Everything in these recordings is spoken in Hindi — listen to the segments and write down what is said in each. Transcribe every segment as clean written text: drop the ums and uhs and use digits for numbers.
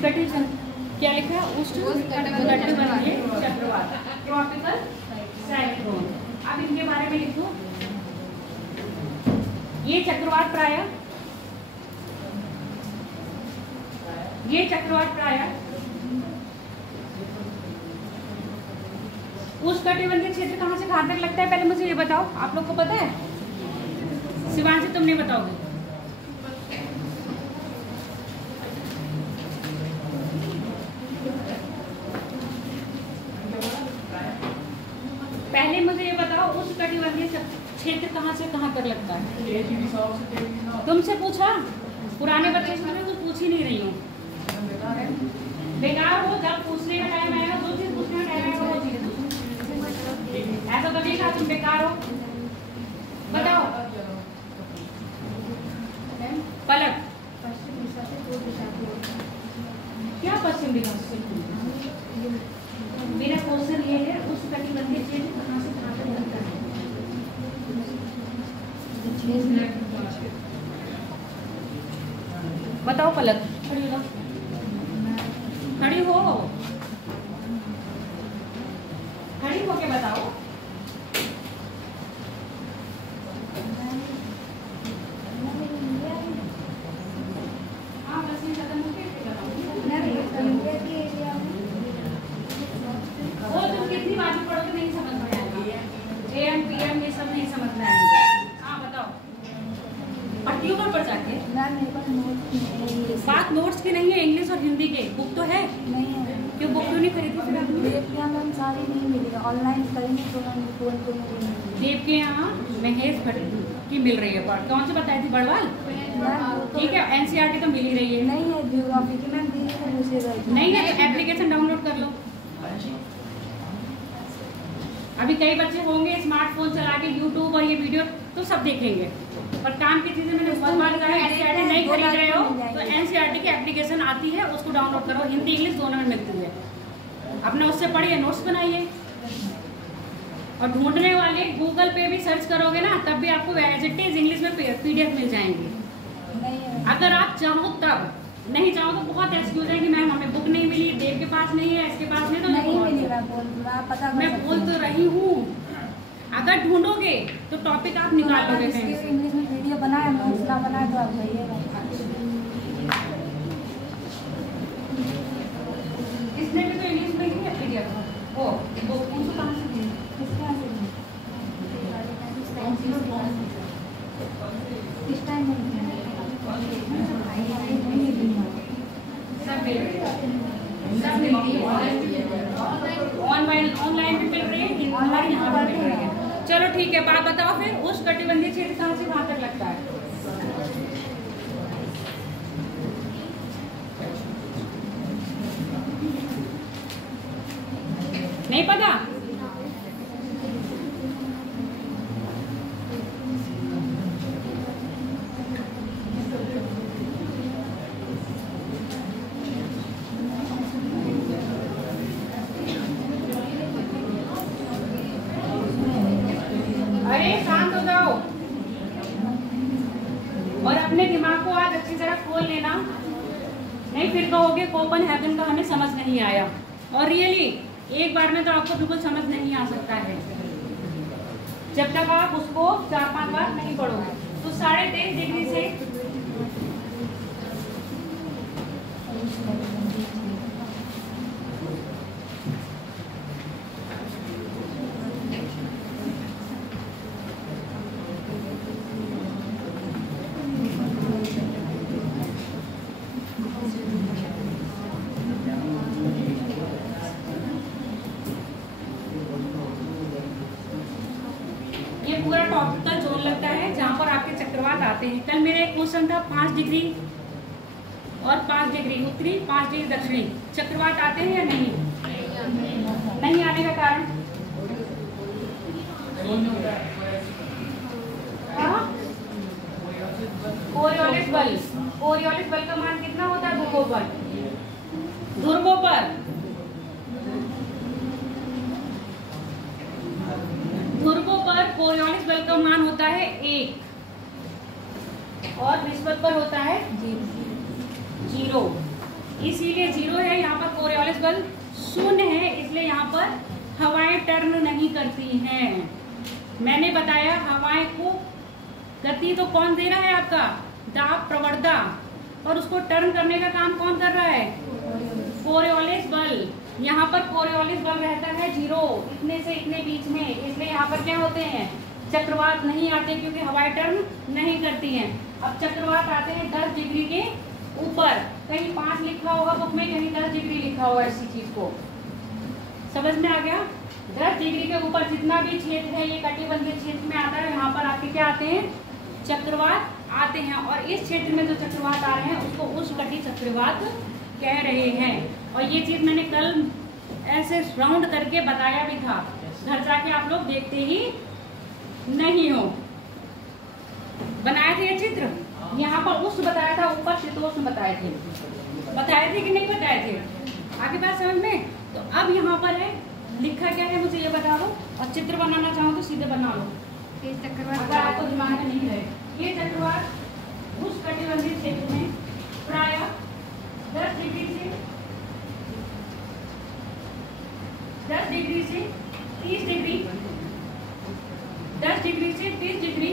उष्णकटिबंधीय क्या लिखा है? उष्णकटिबंधीय चक्रवात, ट्रॉपिकल साइक्लोन। अब इनके बारे में लिखो। ये चक्रवात प्रायः उष्णकटिबंधीय क्षेत्र कहाँ से कहाँ तक लगता है? पहले मुझे ये बताओ, आप लोग को पता है? शिवांशी तुम नहीं बताओगे? पहले मुझे ये बताओ, उष्णकटिबंधीय क्षेत्र कहाँ से कहाँ तक लगता है? तुमसे पूछा? पुराने बच्चे से मैं कुछ पूछ ही नहीं रही हूँ। बेकार हो, जब पूछने का टाइम आएगा, जो चीज पूछने का टाइम आएगा वो चीज। ऐसा तो नहीं था तुम बेकार हो। बताओ पलक, पश्चिम दिशा से 2 दिशा की ओर। क्या पश्चिम दिशा से? मेरा क्वेश्चन ये है, उष्णकटिबंधीय क्षेत्र कहाँ से कहाँ तक लगता है? बताओ पलक, खड़ी हो, खड़ी हो, खड़ी होके बताओ। हाँ बस ये खत्म हो गया। वो तुम कितनी बातें पढ़ोगे नहीं समझ में आएगा। AM PM ये सब नहीं समझ में आएंगे। हाँ बताओ, पट्टियों पर पढ़ जाके। बात नोट्स की नहीं है, इंग्लिश और हिंदी के। बुक तो है नहीं है। क्यों बुक क्यों नहीं खरीदी फिर आपने? देव के यहाँ सारी नहीं मिली, ऑनलाइन करेंगे तो हम फोन पे मिली। देव के यहाँ महेश भट्ट की मिल रही है। पर कौन सी बताई थी? बड़वाल। ठीक है, NCERT तो मिल ही रही है। नहीं है, ज्योग्राफी की मैम दी है मुझे। नहीं है तो एप्लीकेशन डाउनलोड कर लो। अभी कई बच्चे होंगे स्मार्टफोन चला के यूट्यूब और ये वीडियो तो सब देखेंगे, पर काम की चीजें मैंने बहुत बार कहा, NCERT नहीं खरीद रहे हो तो NCERT की एप्लीकेशन आती है, उसको डाउनलोड करो। हिंदी इंग्लिश दोनों में मिलती है। अपने उससे पढ़िए, नोट्स बनाइए। और ढूंढने वाले गूगल पे भी सर्च करोगे ना, तब भी आपको एज इट इज इंग्लिश में PDF मिल जाएंगे। अगर आप चाहो तब, नहीं चाहो तो बहुत एक्सक्यूज है कि मैम हमें बुक नहीं मिली, देव के पास नहीं है, इसके पास नहीं, तो नहीं मिली। मैं बोल तो रही हूँ, अगर ढूंढोगे तो टॉपिक आप निकाल लोगे। इंग्लिश में वीडियो बनाए, नोट्स ना बनाए तो आप जाइएगा। इसने भी तो इंग्लिश में ही है PDF। वो उनको कहाँ से दी? किसके यहाँ से दी? इस टाइम नहीं है। सब मिल रही है, ऑनलाइन भी मिल रही है, हमारे यहाँ पर मिल रही है। चलो ठीक है, बात बताओ फिर, उष्णकटिबंधीय क्षेत्र कहाँ से कहाँ तक लगता है? नहीं पता? अरे शांत हो जाओ और अपने दिमाग को आज अच्छी तरह खोल लेना, नहीं फिर कहोगे कोपेनहेगन का हमें समझ नहीं आया। और रियली एक बार में तो आपको बिल्कुल समझ नहीं आ सकता है, जब तक आप उसको 4-5 बार नहीं पढ़ोगे। तो 23.5 डिग्री से पूरा टॉपिकल जोन लगता है जहाँ पर आपके चक्रवात आते हैं। कल मेरा एक क्वेश्चन था 5 डिग्री और 5 डिग्री उत्तरी, 5 डिग्री दक्षिणी चक्रवात आते हैं या नहीं? नहीं आने का कारण कोरियोलिस बल। कोरियोलिस बल का मान कितना होता है ध्रुवों पर? ध्रुवों पर कोरियोलिस बल का मान होता है 1 और विस्पत पर होता है 0। इसीलिए बल शून्य है, इसलिए यहाँ पर हवाएं टर्न नहीं करती हैं। मैंने बताया हवाएं को गति तो कौन दे रहा है, आपका दाब प्रवणता, और उसको टर्न करने का काम कौन कर रहा है, कोरियोलिस बल। यहाँ पर कोरियोलिस बल रहता है 0, इतने से इतने बीच में, इसलिए यहाँ पर क्या होते हैं, चक्रवात नहीं आते, क्योंकि हवाएं टर्न नहीं करती हैं। अब चक्रवात आते हैं 10 डिग्री के ऊपर, कहीं 5 लिखा होगा बुक में, कहीं 10 डिग्री लिखा होगा। इसी चीज को समझ में आ गया। 10 डिग्री के ऊपर जितना भी क्षेत्र है ये कटिबंधीय क्षेत्र में आता है, यहाँ पर आपके क्या आते हैं, चक्रवात आते हैं। और इस क्षेत्र में जो चक्रवात आ रहे हैं उसको उष्णकटी चक्रवात कह रहे हैं। और ये चीज मैंने कल ऐसे राउंड करके बताया भी था, घर जाके आप लोग देखते ही नहीं हो। बनाए थे ये चित्र, यहाँ पर उष्ण बताया था, ऊपर शीतोष्ण बताए थे कि नहीं बताए थे, आगे बात समझ में। तो अब यहाँ पर है लिखा क्या है मुझे ये बता दो, और चित्र बनाना चाहो तो सीधे बना लो, अगर आपको दिमाग में नहीं रहे। ये चक्रवात उष्णकटिबंधीय क्षेत्र में प्रायः 10 डिग्री से 30 डिग्री, 10 डिग्री से 30 डिग्री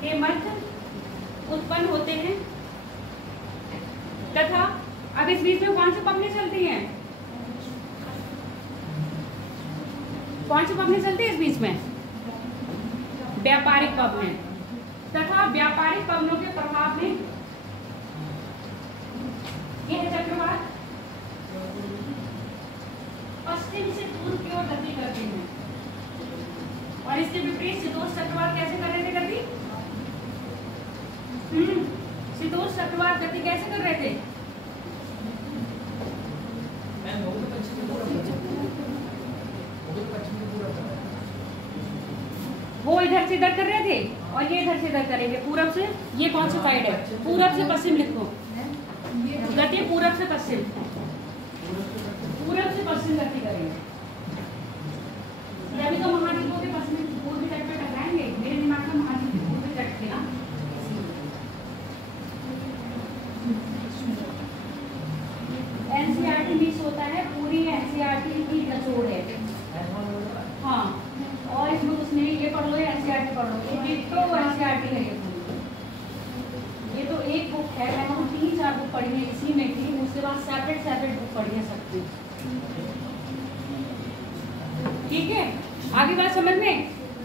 के मध्य उत्पन्न होते हैं, तथा अब इस बीच में कौन सी पवनें चलती हैं, कौन सी पवनें चलती है इस बीच में, व्यापारिक पवनें, तथा व्यापारिक पवनों के प्रभाव में यह चक्रवात पश्चिम से पूर्व की ओर गति करते हैं। और इसके विपरीत शीतोष्ण चक्रवात कैसे कर रहे थे गति, शीतोष्ण चक्रवात गति कैसे कर रहे थे, वो इधर से इधर कर रहे थे और ये इधर से इधर करेंगे, पूरब से। ये कौन सी साइड है, पूरब से पश्चिम लिखो, गति पूरब से पश्चिम, पूरब से पश्चिम गति करेंगे। तभी तो महाद्वीपों के पश्चिमी पूर्वी तट पे टकराएंगे। मेरे दिमाग में महाद्वीप पूर्वी तट थे ना। एनसीईआरटी मिस होता है, पूरी एनसीईआरटी की निचोड़ है। हाँ, और इसमें कुछ नहीं, ये पढ़ लो या एनसीईआरटी पढ़ लो, ये तो एनसीईआरटी है। ये तो एक बुक है, मैंने वो 3-4 बुक पढ़ी है इसी में की, उसके बाद सेपरेट बुक पढ़ी है सबकी। ठीक है, आगे बात समझ में।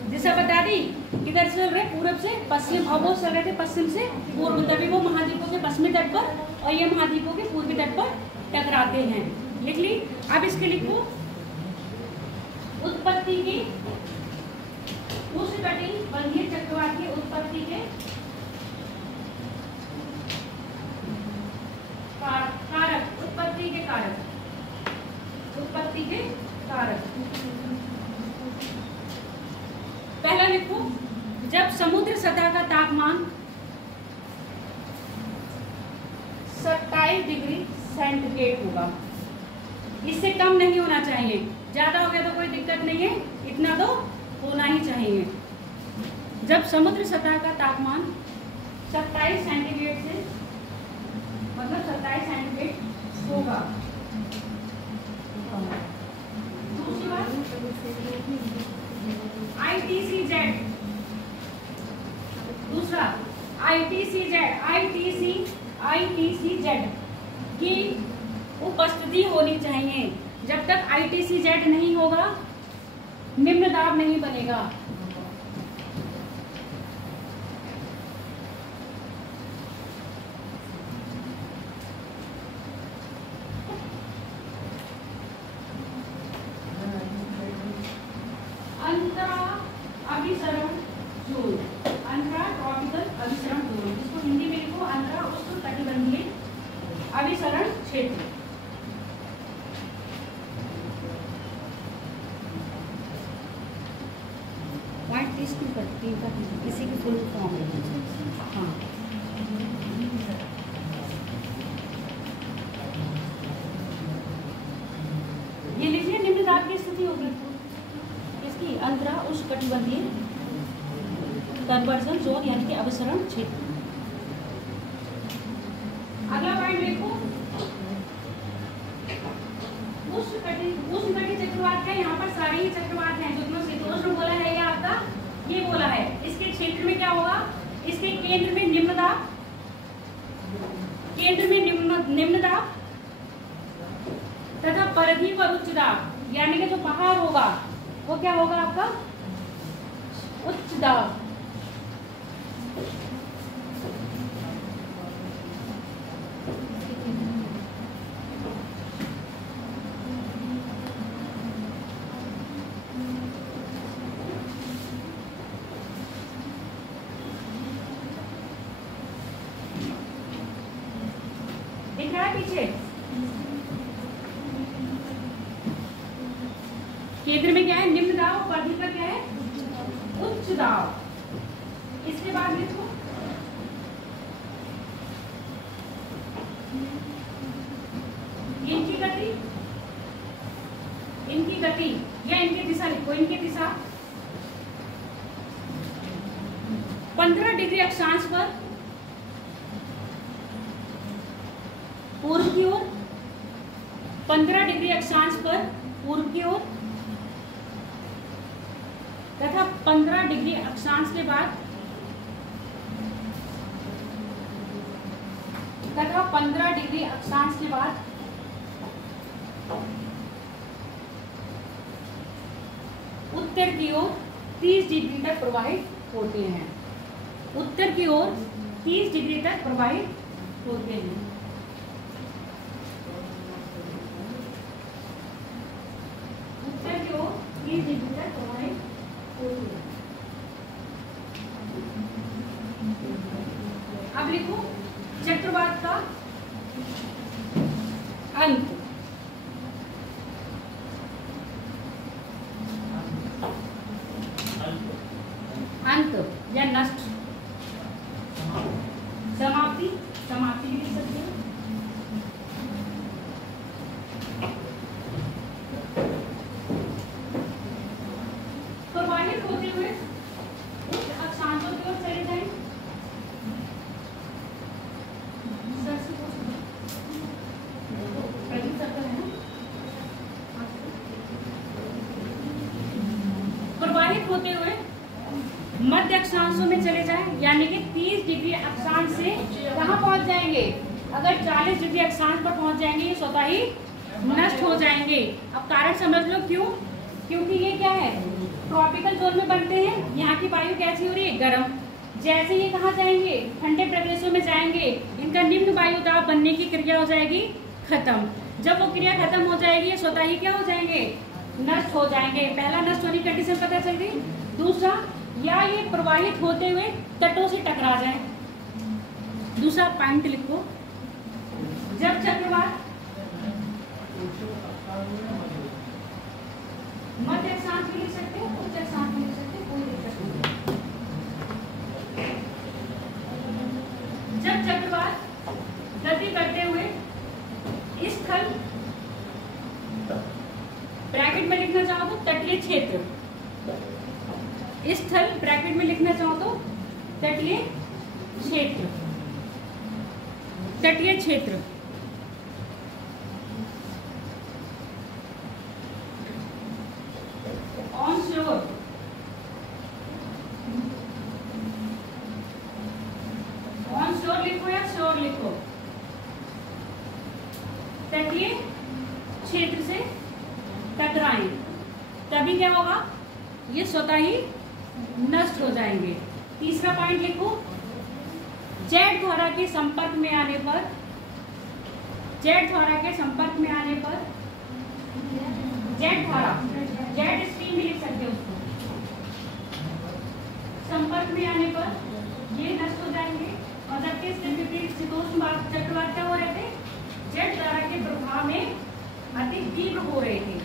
जैसा बता दी किधर चल रहे, पूरब से पश्चिम, और वो चल रहे थे पश्चिम से पूर्व, तभी वो महाद्वीपों के पश्चिमी तट पर और ये महाद्वीपों के पूर्वी तट पर टकराते हैं। लिख ली। अब इसके लिखो उत्पत्ति की, उष्णकटिबंधीय चक्रवात की उत्पत्ति के कारक, उत्पत्ति के कारक, उत्पत्ति के कारक। पहला लिखो, जब समुद्र सतह का तापमान 27 डिग्री सेंटीग्रेड होगा, इससे कम नहीं होना चाहिए। ज्यादा हो गया तो कोई दिक्कत नहीं है, इतना तो होना ही चाहिए। जब समुद्र सतह का तापमान 27 सेंटीग्रेड से, मतलब 27 सेंटीग्रेड होगा। दूसरी बात, ITCZ, दूसरा ITCZ की उपस्थिति होनी चाहिए। जब तक ITCZ नहीं होगा निम्न दाब नहीं बनेगा। अभिसरण जोन, अंतरा ट्रॉपिकल अभिसरण जोन, जिसको हिंदी में लिखो अंतरा उष्णकटिबंधीय अभिसरण क्षेत्र। इसकी कटी का इसी की फुल फॉर्म है। हाँ ये लिखिए निम्न दाब की स्थिति होगी इसकी अंतरा उष्णकटिबंधीय कन्वर्जन जोन यानी कि अवसरण क्षेत्र। अगला पॉइंट देखो उष्णकटि चक्रवात है। यहाँ पर सारे ही चक्रवात हैं जो शीतोष्ण बोला है या आपका ये बोला है। इसके क्षेत्र में क्या होगा, इसके केंद्र में निम्न दाब, केंद्र में निम्न दाब तथा परिधि पर उच्च दाब, यानी कि जो पहाड़ होगा वो क्या होगा आपका उच्च दाब। दिख रहा है पीछे केंद्र में क्या है निम्न दाब, परिधि पर क्या है उच्च दाब। इसके बाद देखो इनकी गति या इनकी दिशा लिखो। इनकी दिशा 15 डिग्री अक्षांश पर पूर्व की ओर, 15 डिग्री अक्षांश पर पूर्व की ओर तथा 15 डिग्री अक्षांश के बाद तथा 15 डिग्री अक्षांश के बाद उत्तर की ओर 30 डिग्री तक प्रवाहित होते हैं। उत्तर की ओर 30 डिग्री तक प्रवाहित होते हैं। उत्तर की ओर 30 डिग्री तक प्रवाहित होते हैं। अब लिखो चक्रवात का अंत। अंत या नष्ट, समाप्ति, समाप्ति भी लिख सकते हो। प्रवाहित होते हुए उच्च अक्षांशों की ओर चले जाएं। प्रवाहित होते हुए मध्य अक्षांशों में चले जाएं, यानी कि 30 डिग्री अक्षांश से कहाँ पहुंच जाएंगे। अगर 40 डिग्री अक्षांश पर पहुंच जाएंगे ये स्वतः ही नष्ट हो जाएंगे। अब कारण समझ लो क्यों, क्योंकि ये क्या है ट्रॉपिकल जोन में बनते हैं। यहाँ की वायु कैसी हो रही है गर्म। जैसे ये कहाँ जाएंगे ठंडे प्रदेशों में जाएंगे, इनका निम्न वायु दाब बनने की क्रिया हो जाएगी खत्म। जब वो क्रिया खत्म हो जाएगी ये स्वतः ही क्या हो जाएंगे नष्ट हो जाएंगे। पहला नष्ट होने की कंडीशन पता चल गई। दूसरा या ये प्रवाहित होते हुए तटों से टकरा जाए। दूसरा पॉइंट लिखो, जब चक्रवात मध्य अक्षांश भी लिख सकते हो, उच्च अक्षांश भी लिख सकते हो, कोई दिक्कत नहीं। जब चक्रवात गति करते हुए स्थल ब्रैकेट में लिखना चाहो तो तटीय क्षेत्र, स्थल ब्रैकेट में लिखना चाहो तो तटीय क्षेत्र, तटीय क्षेत्र ऑन श्योर, ऑन श्योर लिखो या श्योर लिखो, तटीय क्षेत्र से टकराएं, तभी क्या होगा ये स्वतः ही नष्ट हो जाएंगे। तीसरा पॉइंट लिखो, जेट धारा के संपर्क में आने पर, जेट धारा के संपर्क में आने पर, जेट धारा जेट स्ट्रीम भी लिख सकते हो उसको, संपर्क में आने पर ये नष्ट हो जाएंगे। और जबकि इसके विपरीत शीतोष्ण चक्रवात क्या हो रहे थे, जेट धारा के प्रभाव में अति तीव्र हो रहे थे।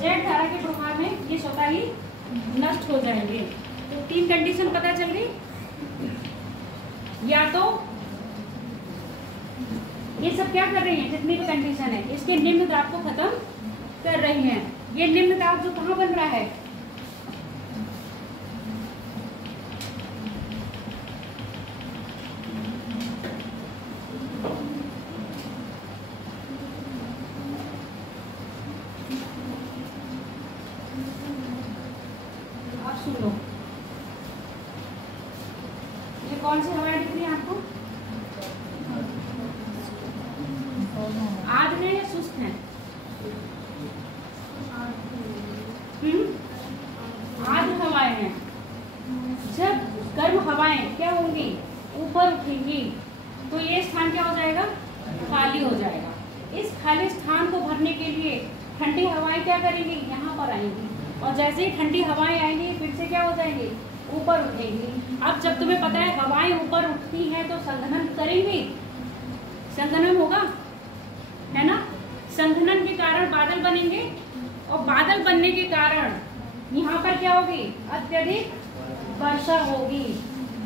जेट धारा के प्रभाव में ये स्वतः ही नष्ट हो जाएंगे। तो 3 कंडीशन पता चल गई। या तो ये सब क्या कर रही हैं, जितनी भी कंडीशन है इसके निम्न दाब को खत्म कर रही हैं। ये निम्न दाब जो कहाँ बन रहा है, आप सुन लो, ये कौन सी हवाएं दिख रही है आपको, आर्द्र है या शुष्क है? आर्द्र हवाएं हैं। जब गर्म हवाएं क्या होंगी, ऊपर उठेंगी, तो ये स्थान क्या हो जाएगा, खाली हो जाएगा। इस खाली स्थान को भरने के लिए ठंडी हवाएं क्या करेंगी, यहाँ पर आएंगी, और जैसे ही ठंडी हवाएं आएंगी फिर से क्या हो जाएंगी, ऊपर उठेंगी। अब जब तुम्हें पता है हवाएं ऊपर उठती हैं तो संघनन करेंगी, संघनन होगा, है ना। संघनन के कारण बादल बनेंगे, और बादल बनने के कारण यहाँ पर क्या होगी, अत्यधिक वर्षा होगी।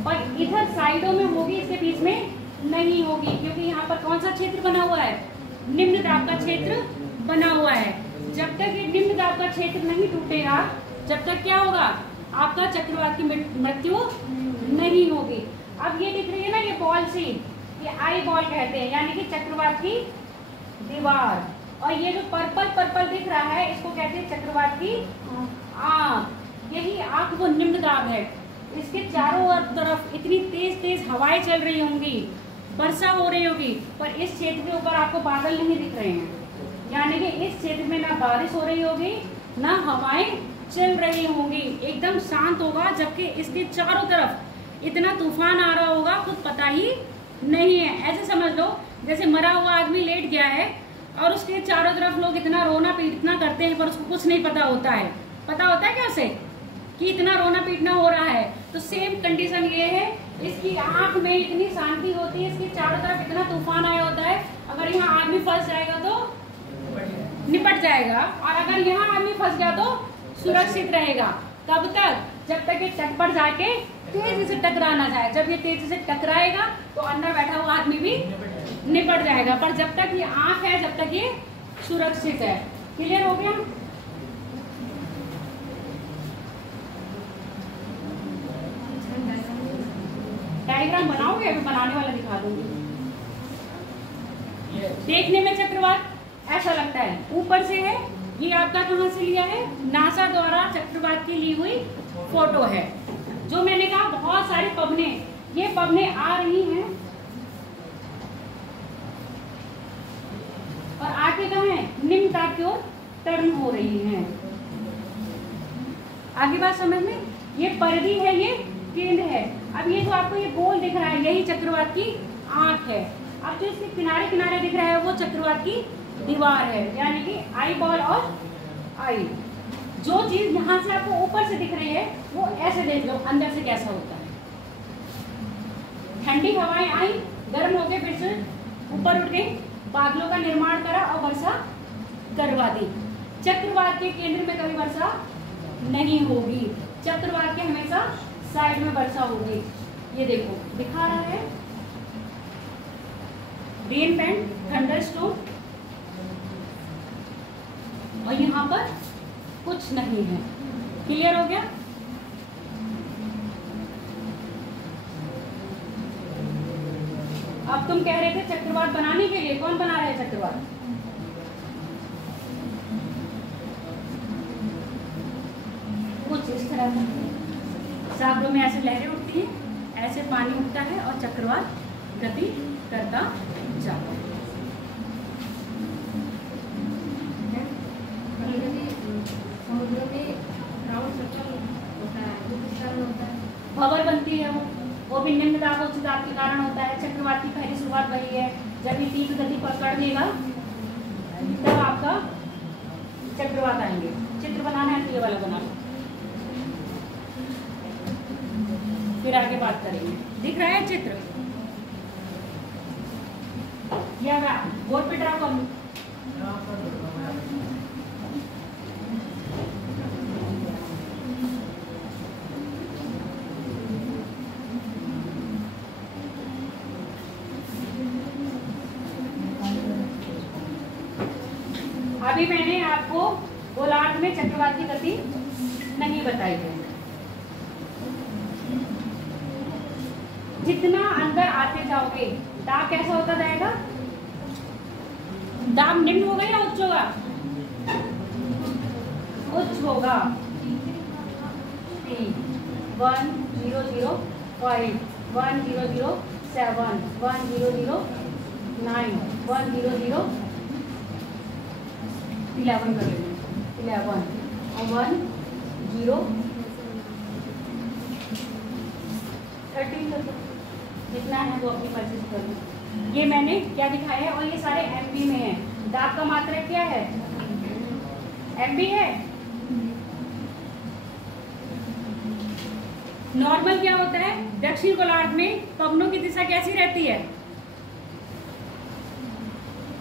पर इधर साइडों में होगी, इसके बीच में नहीं होगी, क्योंकि यहाँ पर कौन सा क्षेत्र बना हुआ है, निम्न दाब का क्षेत्र बना हुआ है। जब तक ये निम्न दाब का क्षेत्र नहीं टूटेगा, जब तक क्या होगा, आपका चक्रवात की मृत्यु नहीं होगी। अब ये दिख रही है ना ये बॉल सी, ये आई बॉल कहते हैं, यानी कि चक्रवात की दीवार। और ये जो पर्पल पर्पल दिख रहा है इसको कहते हैं चक्रवात की आंख। यही आंख वो निम्न दाब है। इसके चारों तरफ इतनी तेज तेज हवाएं चल रही होंगी, वर्षा हो रही होगी, पर इस क्षेत्र के ऊपर आपको बादल नहीं दिख रहे हैं। यानी कि इस क्षेत्र में ना बारिश हो रही होगी, ना हवाएं चल रही होंगी, एकदम शांत होगा। जबकि इसके चारों तरफ इतना तूफान आ रहा होगा, कुछ पता ही नहीं है। ऐसे समझ लो जैसे मरा हुआ आदमी लेट गया है और उसके चारों तरफ लोग इतना रोना पीटना करते हैं, पर उसको कुछ नहीं पता होता है। पता होता है क्या उसे कि इतना रोना पीटना हो रहा है? तो सेम कंडीशन ये है, इसकी आंख में इतनी शांति होती है, इसके चारों तरफ इतना तूफान आया होता है। अगर यहाँ आदमी फंस जाएगा तो निपट जाएगा, और अगर यहाँ आदमी फंस गया तो सुरक्षित रहेगा। कब तक? जब तक ये तट पर जाके तेजी से टकरा ना जाए। जब ये तेजी से टकराएगा तो अंदर बैठा हुआ आदमी भी निपट जाएगा, पर जब तक ये आंख है, जब तक ये सुरक्षित है। क्लियर हो गया? डायग्राम बनाओगे? अभी बनाने वाला दिखा दूंगी। देखने में चक्रवात ऐसा लगता है, ऊपर से है। ये आपका कहाँ से लिया है? नासा द्वारा चक्रवात की ली हुई फोटो है। जो मैंने कहा बहुत सारी पवनें, ये पवनें आ रही हैं और आगे कहाँ है? निम्न दाब की ओर टर्न हो रही हैं। आगे बात समझ में? ये परिधि है, ये केंद्र है। अब ये जो आपको ये गोल दिख रहा है, यही चक्रवात की आंख है। अब जो इसके किनारे किनारे दिख रहा है वो चक्रवात की दीवार है, यानी कि आई बॉल और आई। जो चीज यहाँ से आपको ऊपर से दिख रही है वो ऐसे देख लो अंदर से कैसा होता है। ठंडी हवाएं आई, गर्म हो गए, फिर से ऊपर उठ गई, बादलों का निर्माण करा और वर्षा करवा दी। चक्रवात के केंद्र में कभी वर्षा नहीं होगी, चक्रवात के हमेशा साइड में वर्षा होगी। ये देखो दिखा रहा है रेन बैंड, थंडरस्टॉर्म, और यहाँ पर कुछ नहीं है। क्लियर हो गया? अब तुम कह रहे थे चक्रवात बनाने के लिए, कौन बना रहा है चक्रवात? कुछ इस तरह का सागरों में ऐसे लहरें उठती हैं, ऐसे पानी उठता है और चक्रवात गति करता जाता है। भंवर बनती है, वो भी निम्न दाब उच्च दाब के कारण होता है। चक्रवात की पहली शुरुआत वही है, जब ये तीव्र गति पकड़ लेगा तब आपका चक्रवात आएंगे। चित्र बनाना है तो ये वाला बना लो, फिर आगे बात करेंगे। दिख रहा है चित्र? या बोर्ड पे ड्रा कर लो। अभी मैंने आपको गोलार्ध में चक्रवात की गति नहीं बताई है। जितना अंदर आते जाओगे दाब कैसा होता जाएगा? दाब निम्न होगा या उच्च होगा? उच्च होगा। 1005, 1007, 1009, 1011 कर लेंगे। 11 और 13 कर दो। जितना है वो अपनी परचेज कर लो। ये मैंने क्या दिखाया है और ये सारे एमपी में है। दाब का मात्रक क्या है? एमपी है। नॉर्मल क्या होता है? दक्षिण गोलार्ध में पवनों की दिशा कैसी रहती है?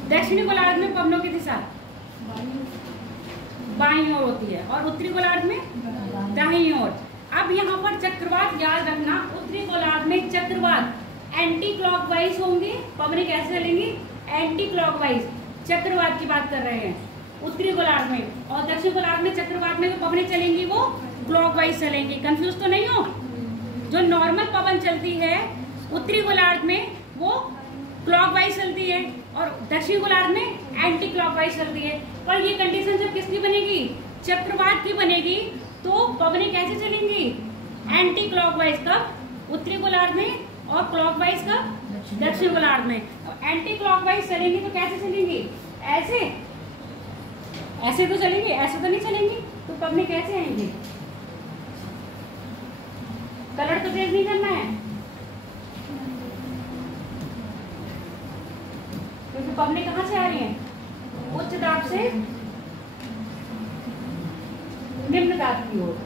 दक्षिणी गोलार्ध में पवनों की दिशा बाईं ओर होती है और उत्तरी गोलार्ध में दाहिनी ओर। अब यहाँ पर चक्रवात याद रखना, उत्तरी गोलार्ध में चक्रवात एंटी क्लॉकवाइज होंगे, पवनें कैसे चलेंगी? Anti clockwise. चक्रवात की बात कर रहे हैं उत्तरी गोलार्ध में, और दक्षिण गोलार्ध में चक्रवात में जो पवनें चलेंगी वो क्लॉकवाइज चलेंगी। कंफ्यूज तो नहीं हो? जो नॉर्मल पवन चलती है उत्तरी गोलार्ध में वो क्लॉकवाइज चलती है और दक्षिण गोलार्ध में एंटी क्लॉकवाइज चलती है। पर ये कंडीशन जब किसकी बनेगी? चक्रवात की बनेगी। तो पवनें कैसे चलेंगी? Anti clockwise. कब? उत्तरी गोलार्ध में, और क्लॉकवाइज कब? दक्षिण गोलार्ध में। एंटी क्लॉकवाइज चलेंगी तो कैसे चलेंगी? ऐसे ऐसे तो चलेंगी, ऐसे तो नहीं चलेंगी। तो पवनें कैसे आएंगी? कलर तो चेंज नहीं करना है क्योंकि पवनें कहाँ से आ रही हैं? उच्च दाब से निम्न दाब की ओर।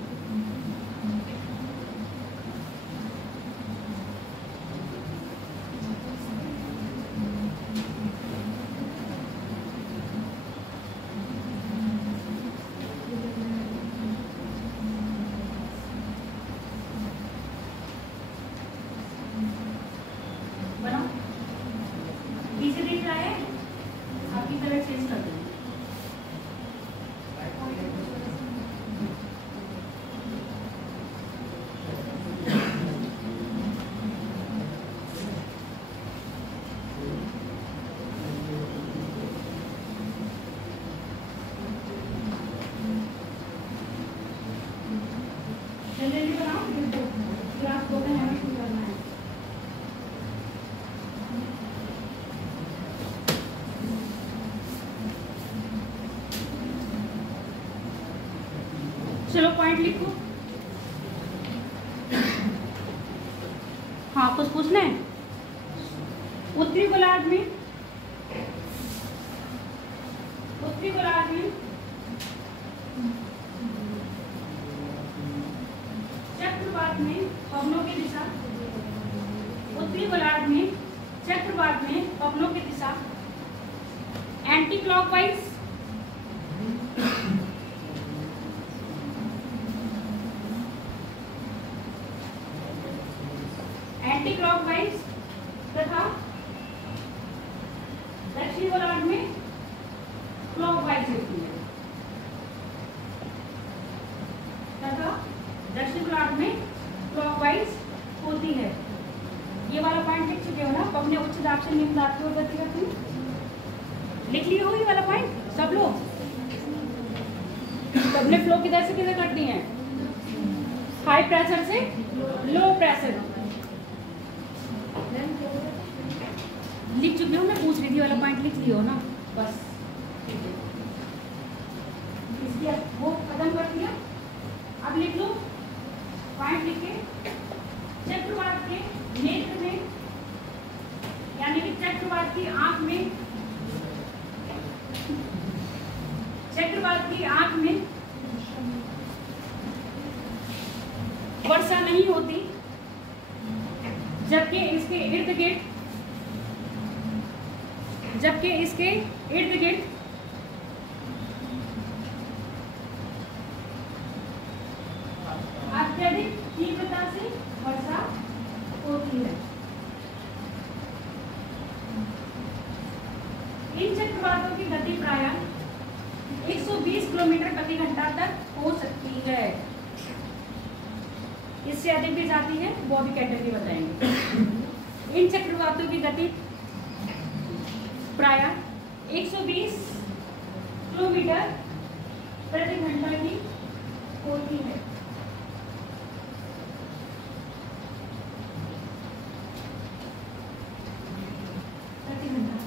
चलो पॉइंट लिखो। हाँ, कुछ पूछना है? उत्तरी गोलार्ध में चक्रवात में पवनों की दिशा, उत्तरी गोलार्ध में चक्रवात में पवनों की दिशा एंटी क्लॉकवाइज, एंटी क्लॉकवाइज तथा दक्षिण गोलार्ध में क्लॉकवाइज होती है तथा दक्षिण गोलार्ध में क्लॉकवाइज होती है। ये वाला पॉइंट लिख चुके हो ना? पवनें उच्च दाब से निम्न दाब की ओर गति करती है। लिख लिया हो ये वाला पॉइंट सब लोग? पवनें फ्लो किधर से किधर करती हैं? हाई प्रेशर से लो प्रेशर। लिख चुके हो? मैं पूछ रही थी वाला पॉइंट लिख लियो ना बस। इसकी वो खत्म कर दिया। अब लिख लो पॉइंट लिख के, चक्रवात के नेत्र में यानी कि चक्रवात की आंख में, चक्रवात की आंख में वर्षा नहीं होती, जबकि इसके इर्द गिर्द अत्यधिक तीव्रता से वर्षा होती है। इन चक्रवातों की गति प्रायः किलोमीटर प्रति घंटा तक हो सकती है। इससे अधिक भी जाती है, वो भी कैटेगरी बताएंगे। इन चक्रवातों की गति प्रायः 120 किलोमीटर प्रति घंटा की होती है। प्रति घंटा।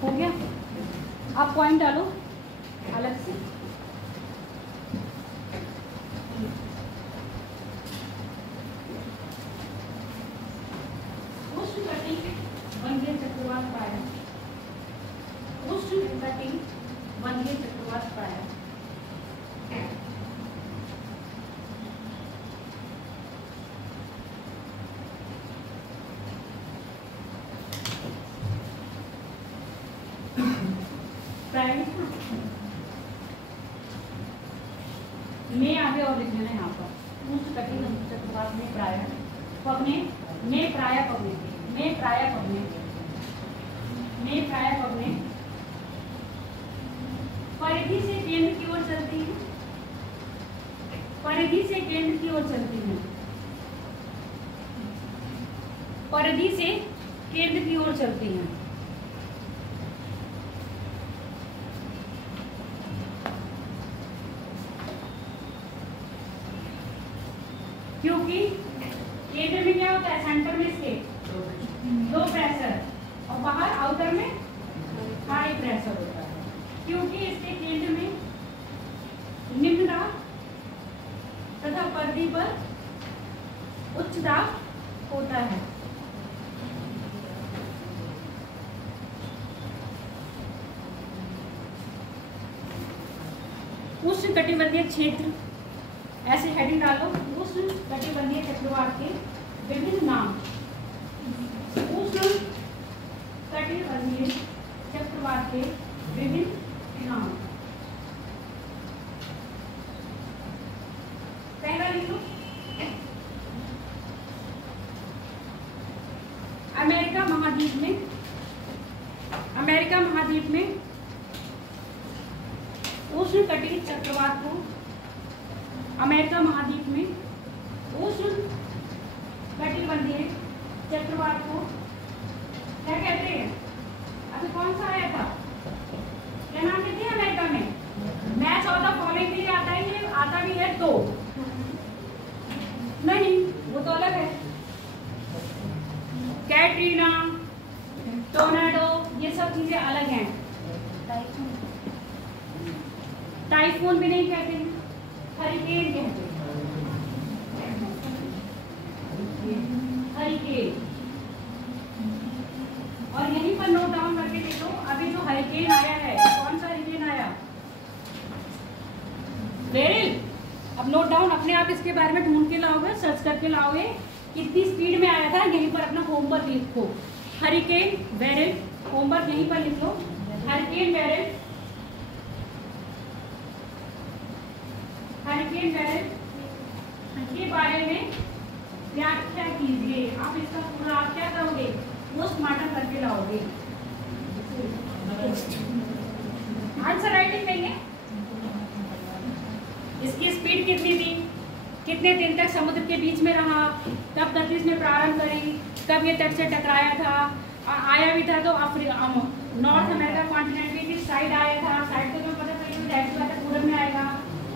हो गया? आप पॉइंट डालो अलग से। उष्णकटिबंधीय चक्रवात प्रायः उष्णकटिबंधीय चक्रवात प्रायः में आगे और लिखना है यहाँ पर। उष्णकटिबंधीय चक्रवात में प्रायः पगने में प्रायः पगने में प्रायः पगने में प्रायः पगने परिधि से केंद्र की ओर चलती है। परिधि से केंद्र की ओर चलती है। परिधि से केंद्र की ओर चलती है। क्योंकि केंद्र में क्या होता है, सेंटर में इसके लो प्रेशर और बाहर आउटर में हाई प्रेशर होता है। क्योंकि इसके केंद्र में निम्न दाब तथा परिधि पर उच्च दाब होता है। उष्णकटिबंधीय क्षेत्र, ऐसे हेडिंग डालो, उष्णकटिबंधीय चक्रवात के विभिन्न नाम। उष्णकटिबंधीय चक्रवात के विभिन्न नाम। पहला लिख लो, अमेरिका महाद्वीप में उष्णकटिबंधीय चक्रवात को, अमेरिका महाद्वीप में उष्णकटिबंधीय चक्रवात को क्या कहते हैं? अभी कौन सा आया था, क्या नाम कहते हैं अमेरिका में? मैच ऑफ द फॉलोइंग के लिए आता है, ये आता भी है तो नहीं, वो तो अलग है। कैटरीना, टोर्नाडो, ये सब चीजें अलग हैं। टाइफून भी नहीं कहते हैं, हरिकेन कहते हैं। हरिकेन। और यहीं पर नोट डाउन करके देखो, अभी जो हरिकेन आया है, कौन सा हरिकेन आया? बेरिल। अब नोट डाउन अपने आप इसके बारे में ढूंढ के लाओगे, सर्च करके लाओगे, कितनी स्पीड में आया था, यहीं पर अपना होमवर्क लिखो। हरिकेन बेरिल, होमवर्क यहीं पर लिख लो। हरिकेन बेरिल, हरिकेन बेरिल के बारे में व्याख्या कीजिए। आप इसका पूरा आप क्या करोगे, पोस्टमार्टम करके लाओगे। आंसर राइटिंग देंगे। इसकी स्पीड कितनी थी, कितने दिन तक समुद्र के बीच में रहा, कब गति इसने प्रारंभ करी, कब ये तट से टकराया था, आया भी था तो अफ्रीका नॉर्थ अमेरिका कॉन्टिनेंट की साइड आया था, साइड को तो पता चलेगा पूरब में आएगा,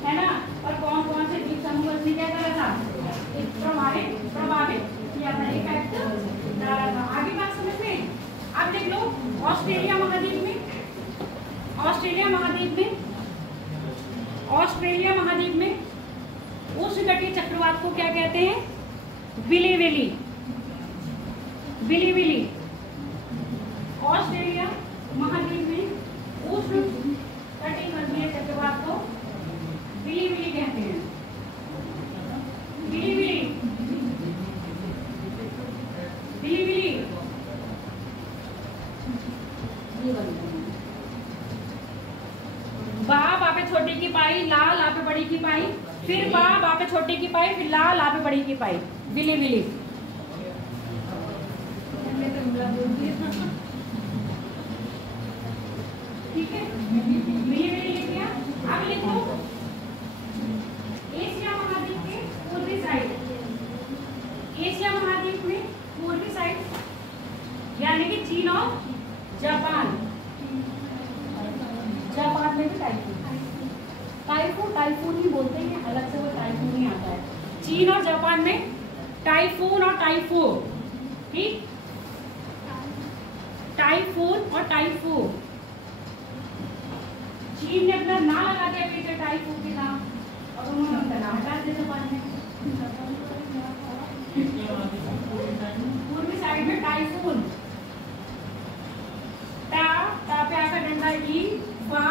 है ना। और कौन कौन से द्वीप समूह उसने क्या करा था, प्रभावित किया था, इफेक्ट डाला था। आगे बात समझ में। अब देख लो, ऑस्ट्रेलिया महाद्वीप में उष्णकटिबंधीय चक्रवात को क्या कहते हैं? विली। ऑस्ट्रेलिया महाद्वीप में उष्णकटिबंधीय चक्रवात को विली कहते हैं। विली बा पे छोटी की पाई, ला पे बड़ी की पाई, फिर बा पे छोटी की पाई, फिर ला पे बड़ी की पाई, विली विली। ठीक है, विली विली लिख लिया। अब लिखो एशिया महाद्वीप के पूर्वी साइड, एशिया महाद्वीप में पूर्वी साइड यानी कि चीन और जापान। जापान में भी टाइफून ही बोलते हैं, अलग से वो टाइफून ही आता है। चीन और जापान में टाइफून और टाइफू, ठीक, टाइफून और टाइफू। चीन ने अपना नाम लगा दिया पीछे टाइफू के नाम, और उन्होंने अपना नाम हटा दिया जापान में। पूर्वी साइड में टाइफून, टा पे आकर डंडा ई, फा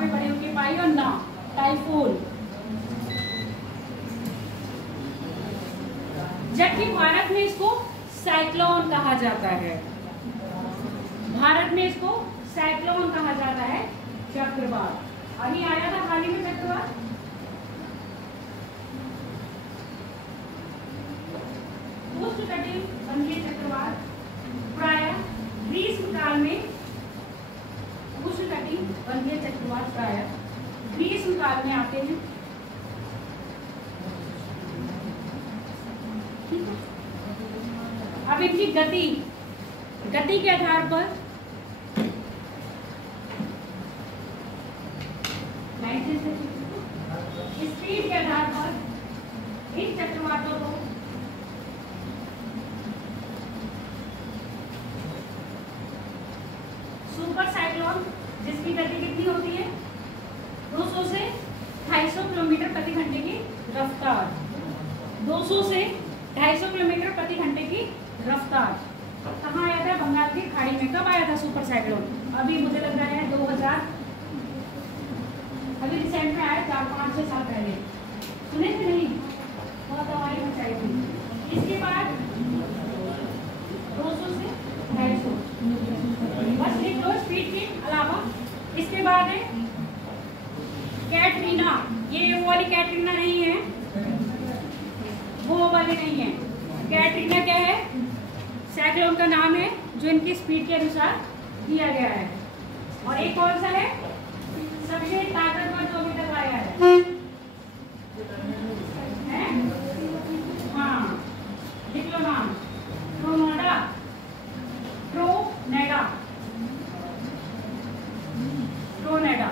पे बड़े होके पाई और ना, टाइफून। जबकि भारत में इसको साइक्लोन कहा जाता है, भारत में इसको साइक्लोन कहा जाता है, चक्रवात। अभी आया था हाल ही में चक्रवात, उष्णकटिबंधीय चक्रवात प्राय ग्रीष्मकाल में, उष्णकटिबंधीय चक्रवात प्राय ग्रीष्मकाल में आते हैं। अब इनकी गति के आधार पर स्पीड के आधार पर इन चक्रवातों को सुपर साइक्लोन, जिसकी गति कितनी होती है 200 से 250 किलोमीटर प्रति घंटे की रफ्तार, 200 से 250 किलोमीटर प्रति घंटे की रफ्तार। कहाँ आया था? बंगाल की खाड़ी में। कब आया था सुपर साइक्लोन? अभी मुझे लग रहा है 2000, अभी रिसेंट में आया, 4-5-6 साल पहले। सुने थे नहीं? बहुत हवाई मचाई थी। इसके बाद 200 से 250 बस लिख लो स्पीड के अलावा। इसके बाद है कैटरीना, ये वो वाली कैटरीना नहीं है, वो वाली नहीं है। कैटरीना क्या है? साइक्लोन का नाम है जो इनकी स्पीड के अनुसार दिया गया है। और एक कौन सा है सबसे ताकतवर जो अभी तक आया है? हाँ, लिख लो नाम, ट्रोनेडा, ट्रोनेडा, ट्रोनेडा।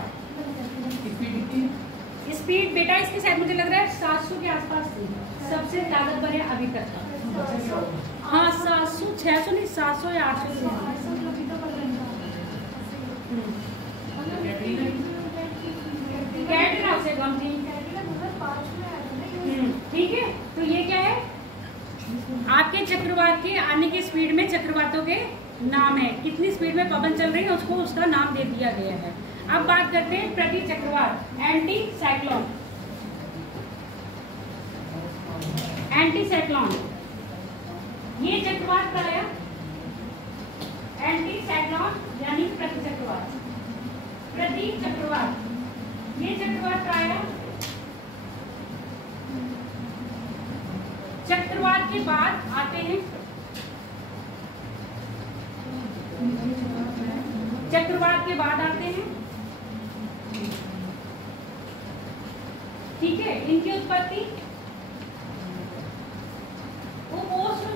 स्पीड बेटा इसके साथ मुझे लग रहा है 700 के आसपास थी, सबसे ताकतवर है अभी तक का। हाँ 700, 600 नहीं, 700 या 800। कैटरीना से कम थी। ठीक है, तो ये क्या है? आपके चक्रवात के आने की स्पीड में चक्रवातों के नाम है, कितनी स्पीड में पवन चल रही है उसको उसका नाम दे दिया गया है। अब बात करते हैं प्रति चक्रवात, एंटी साइक्लोन। एंटी साइक्लोन ये चक्रवात प्राय एंटी साइक्लोन यानी प्रति चक्रवात, प्रति चक्रवात ये चक्रवात प्राय चक्रवात के बाद आते हैं। चक्रवात के बाद आते हैं, ठीक है। इनकी उत्पत्ति उपोष्ण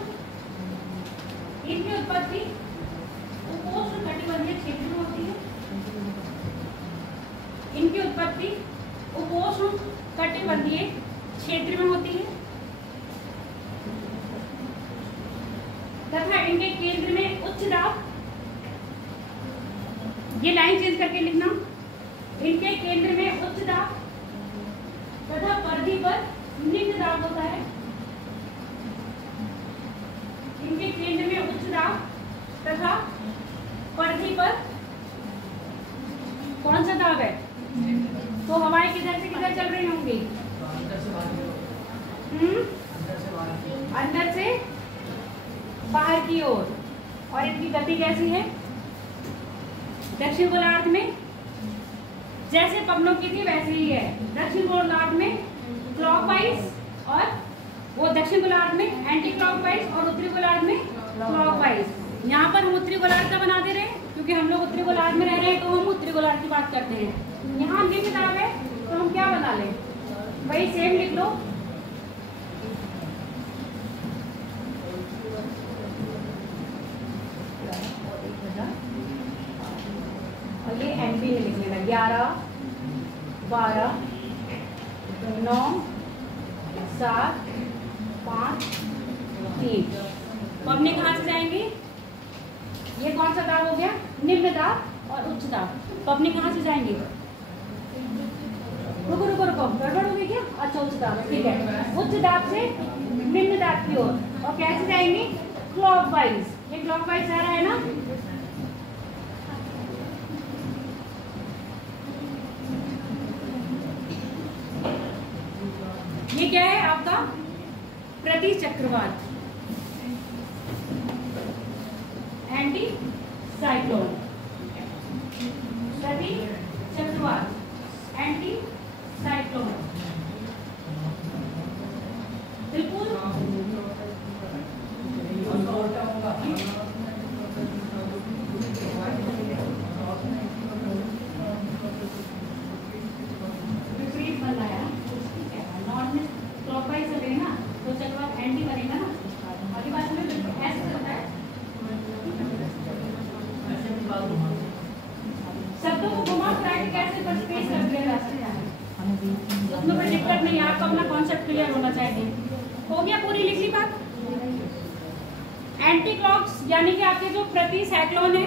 कटिबंधीय क्षेत्र में होती है। इनकी उत्पत्ति उपोष्ण कटिबंधीय क्षेत्र में होती है तथा इनके केंद्र में उच्च दाब, ये लाइन चेंज करके लिखना, इनके केंद्र में उच्च दाब तथा परिधि पर निम्न दाब होता है। इनके केंद्र में उच्च दाब तथा परिधि पर कौन सा दाब है? तो हवाएं किधर से किधर चल रही होंगी? अंदर से बाहर की ओर। और इनकी गति कैसी है? दक्षिण गोलार्ध में जैसे पवनों की थी वैसे ही है। दक्षिण गोलार्ध में क्लॉकवाइज और वो दक्षिण गोलार्ध में एंटी क्लॉकवाइज और उत्तरी गोलार्ध में क्लॉकवाइज। यहाँ पर हम उत्तरी गोलार्ध का बना दे रहे हैं क्योंकि हम लोग उत्तरी गोलार्ध में रह रहे हैं तो हम उत्तरी गोलार्ध की बात करते हैं। यहाँ निम्न दाब है तो हम क्या बना लें, वही सेम लिख लो। और ये एमपी में लिख लेना 11 12 9 7 5 3। तो अपने कहाँ से जाएंगे, ये कौन सा दाब हो गया, निम्न दाब और उच्च दाब। तो अपने कहाँ से जाएंगे, रुको रुको रुको, गड़बड़ हो गई क्या, अच्छा उच्च दाब है, ठीक है। उच्च दाब से निम्न दाब की ओर और कैसे जाएंगे, क्लॉकवाइज। ये क्लॉकवाइज जा रहा है ना। ये क्या है आपका प्रति चक्रवात, एंटी साइक्लोन, प्रति चक्रवात, एंटी साइक्लोन। बिल्कुल विपरीत बन रहा है नॉन क्लॉकवाइज चलेगा ना तो चक्रवात एंटी बनेगा ना। अगली बात में बिल्कुल ऐसे होता है, शब्दों को घुमा फिरा के कैसे पेश कर दिया जा सकता है, उसमें कोई दिक्कत नहीं। आपको अपना कॉन्सेप्ट क्लियर होना चाहिए। हो गया, पूरी लिख ली बात। एंटी क्लॉक्स यानी कि आपके जो प्रति साइक्लोन है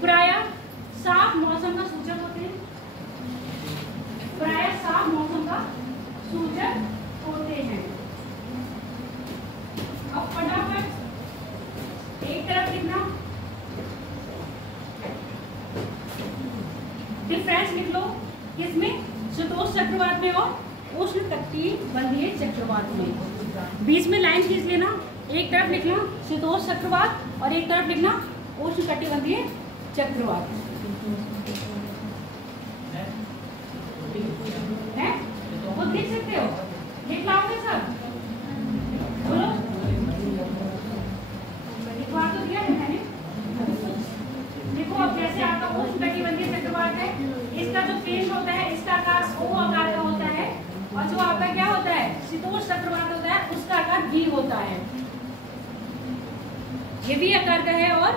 प्रायः साफ मौसम का सूचक होते हैं, प्रायः साफ मौसम का सूचक होते हैं। अब फटाफट एक तरफ लिखना, डिफरेंस लिख लो किसमें, शीतोष्ण चक्रवात में और उष्ण कटिबंधीय चक्रवात में। बीच में लाइन खींच लेना, एक तरफ लिखना शीतोष्ण चक्रवात और एक तरफ लिखना उष्ण कटिबंधीय चक्रवात है। वो लिख सकते हो, लिख लाओगे सब, बोलो लिखवा तो दिया है मैंने। देखो अब जैसे आपका उष्ण कटिबंधीय चक्रवात है, इसका जो केंद्र होता है इसका आकार O आकार का होता है और जो आपका क्या होता है शीतोष्ण चक्रवात होता है उसका आकार V होता है। ये V आकार का है और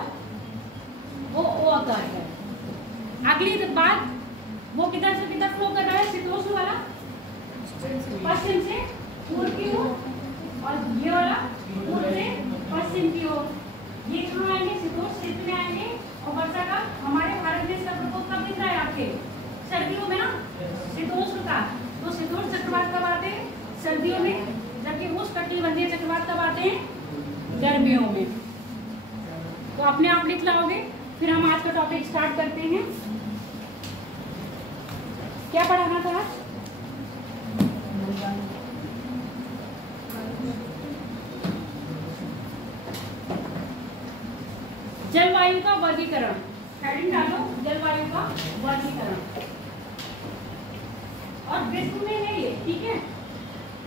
वो O आकार का है। अगली बात, वो किधर से किधर फ्लो कर रहा है, शीतोष्ण वाला पश्चिम से पूर्व की ओर और ये वाला पूर्व से पश्चिम की ओर। ये कहाँ आएंगे, शीतोष्ण क्षेत्र में आएंगे। और वर्षा का हमारे भारत देश का प्रकोप कब दिख रहा है आपके, सर्दियों में ना, शीतोष्ण का। तो शीतोष्ण चक्रवात कब आते हैं, सर्दियों में, जबकि उष्ण कटिबंधीय चक्रवात कब आते हैं, गर्मियों में। तो अपने आप लिख लाओगे। फिर हम आज का टॉपिक स्टार्ट करते हैं। क्या पढ़ाना था आज, जलवायु का वर्गीकरण। हेडिंग डालो जलवायु का वर्गीकरण। और विश्व में है ये, ठीक है,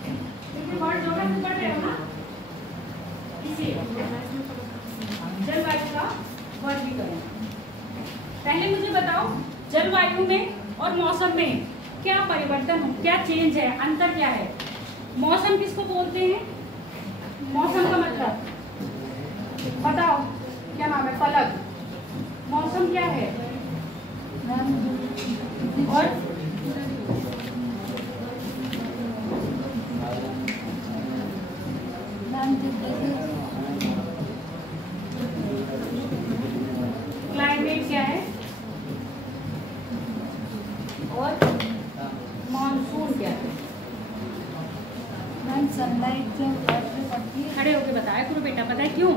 क्योंकि वर्ड ज्योग्राफी पढ़ रहे हो ना, इसे जलवायु का वर्गीकरण। पहले मुझे बताओ जलवायु में और मौसम में क्या परिवर्तन, क्या चेंज है, अंतर क्या है। मौसम किसको बोलते हैं, मौसम का मतलब बताओ, क्या नाम है, फलक। मौसम क्या है, और क्लाइमेट क्या है, और मॉनसून क्या है। सनलाइट जब अर्थ पे पड़ती है, खड़े होके बताया करो बेटा, पता है क्यों,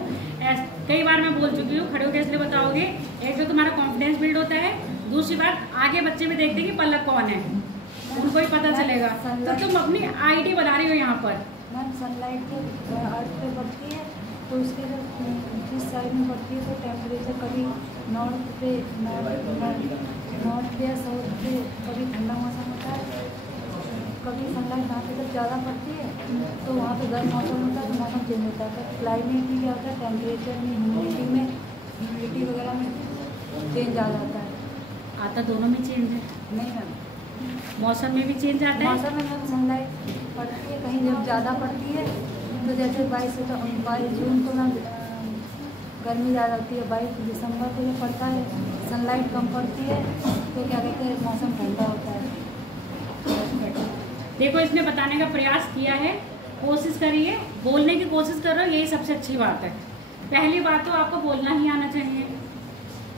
कई बार मैं बोल चुकी हूँ, खड़े होके इसलिए बताओगे, एक तो तुम्हारा कॉन्फिडेंस बिल्ड होता है, दूसरी बात आगे बच्चे भी देखते हैं कि पलक कौन है, उनको ही पता चलेगा। तो तुम अपनी आईडी बना रही हो यहाँ पर। मैम सनलाइट जब अर्थ पे पड़ती है तो उसके जब जिस साइड में पड़ती है तो टेम्परेचर कभी नॉर्थ या साउथ पे कभी ठंडा मौसम होता है, कभी सनलाइट जहाँ पे जब ज़्यादा पड़ती है तो वहाँ पे गर्म मौसम होता है तो मौसम चेंज होता है। तो क्लाइमेट में क्या होता है, टेम्परेचर में, ह्यूमिडिटी वगैरह में चेंज आ जाता है। आता दोनों में चेंज है? नहीं मैम, मौसम में भी चेंज आता है? मौसम में सनलाइट पड़ती है, कहीं जब ज़्यादा पड़ती है तो जैसे 22 जून को ना गर्मी ज़्यादा होती है, 22 दिसंबर को जब पड़ता है सनलाइट कम पड़ती है तो क्या कहते हैं, मौसम ठंडा होता है। देखो, इसने बताने का प्रयास किया है, कोशिश करिए, बोलने की कोशिश कर रहे हो, यही सबसे अच्छी बात है। पहली बात तो आपको बोलना ही आना चाहिए,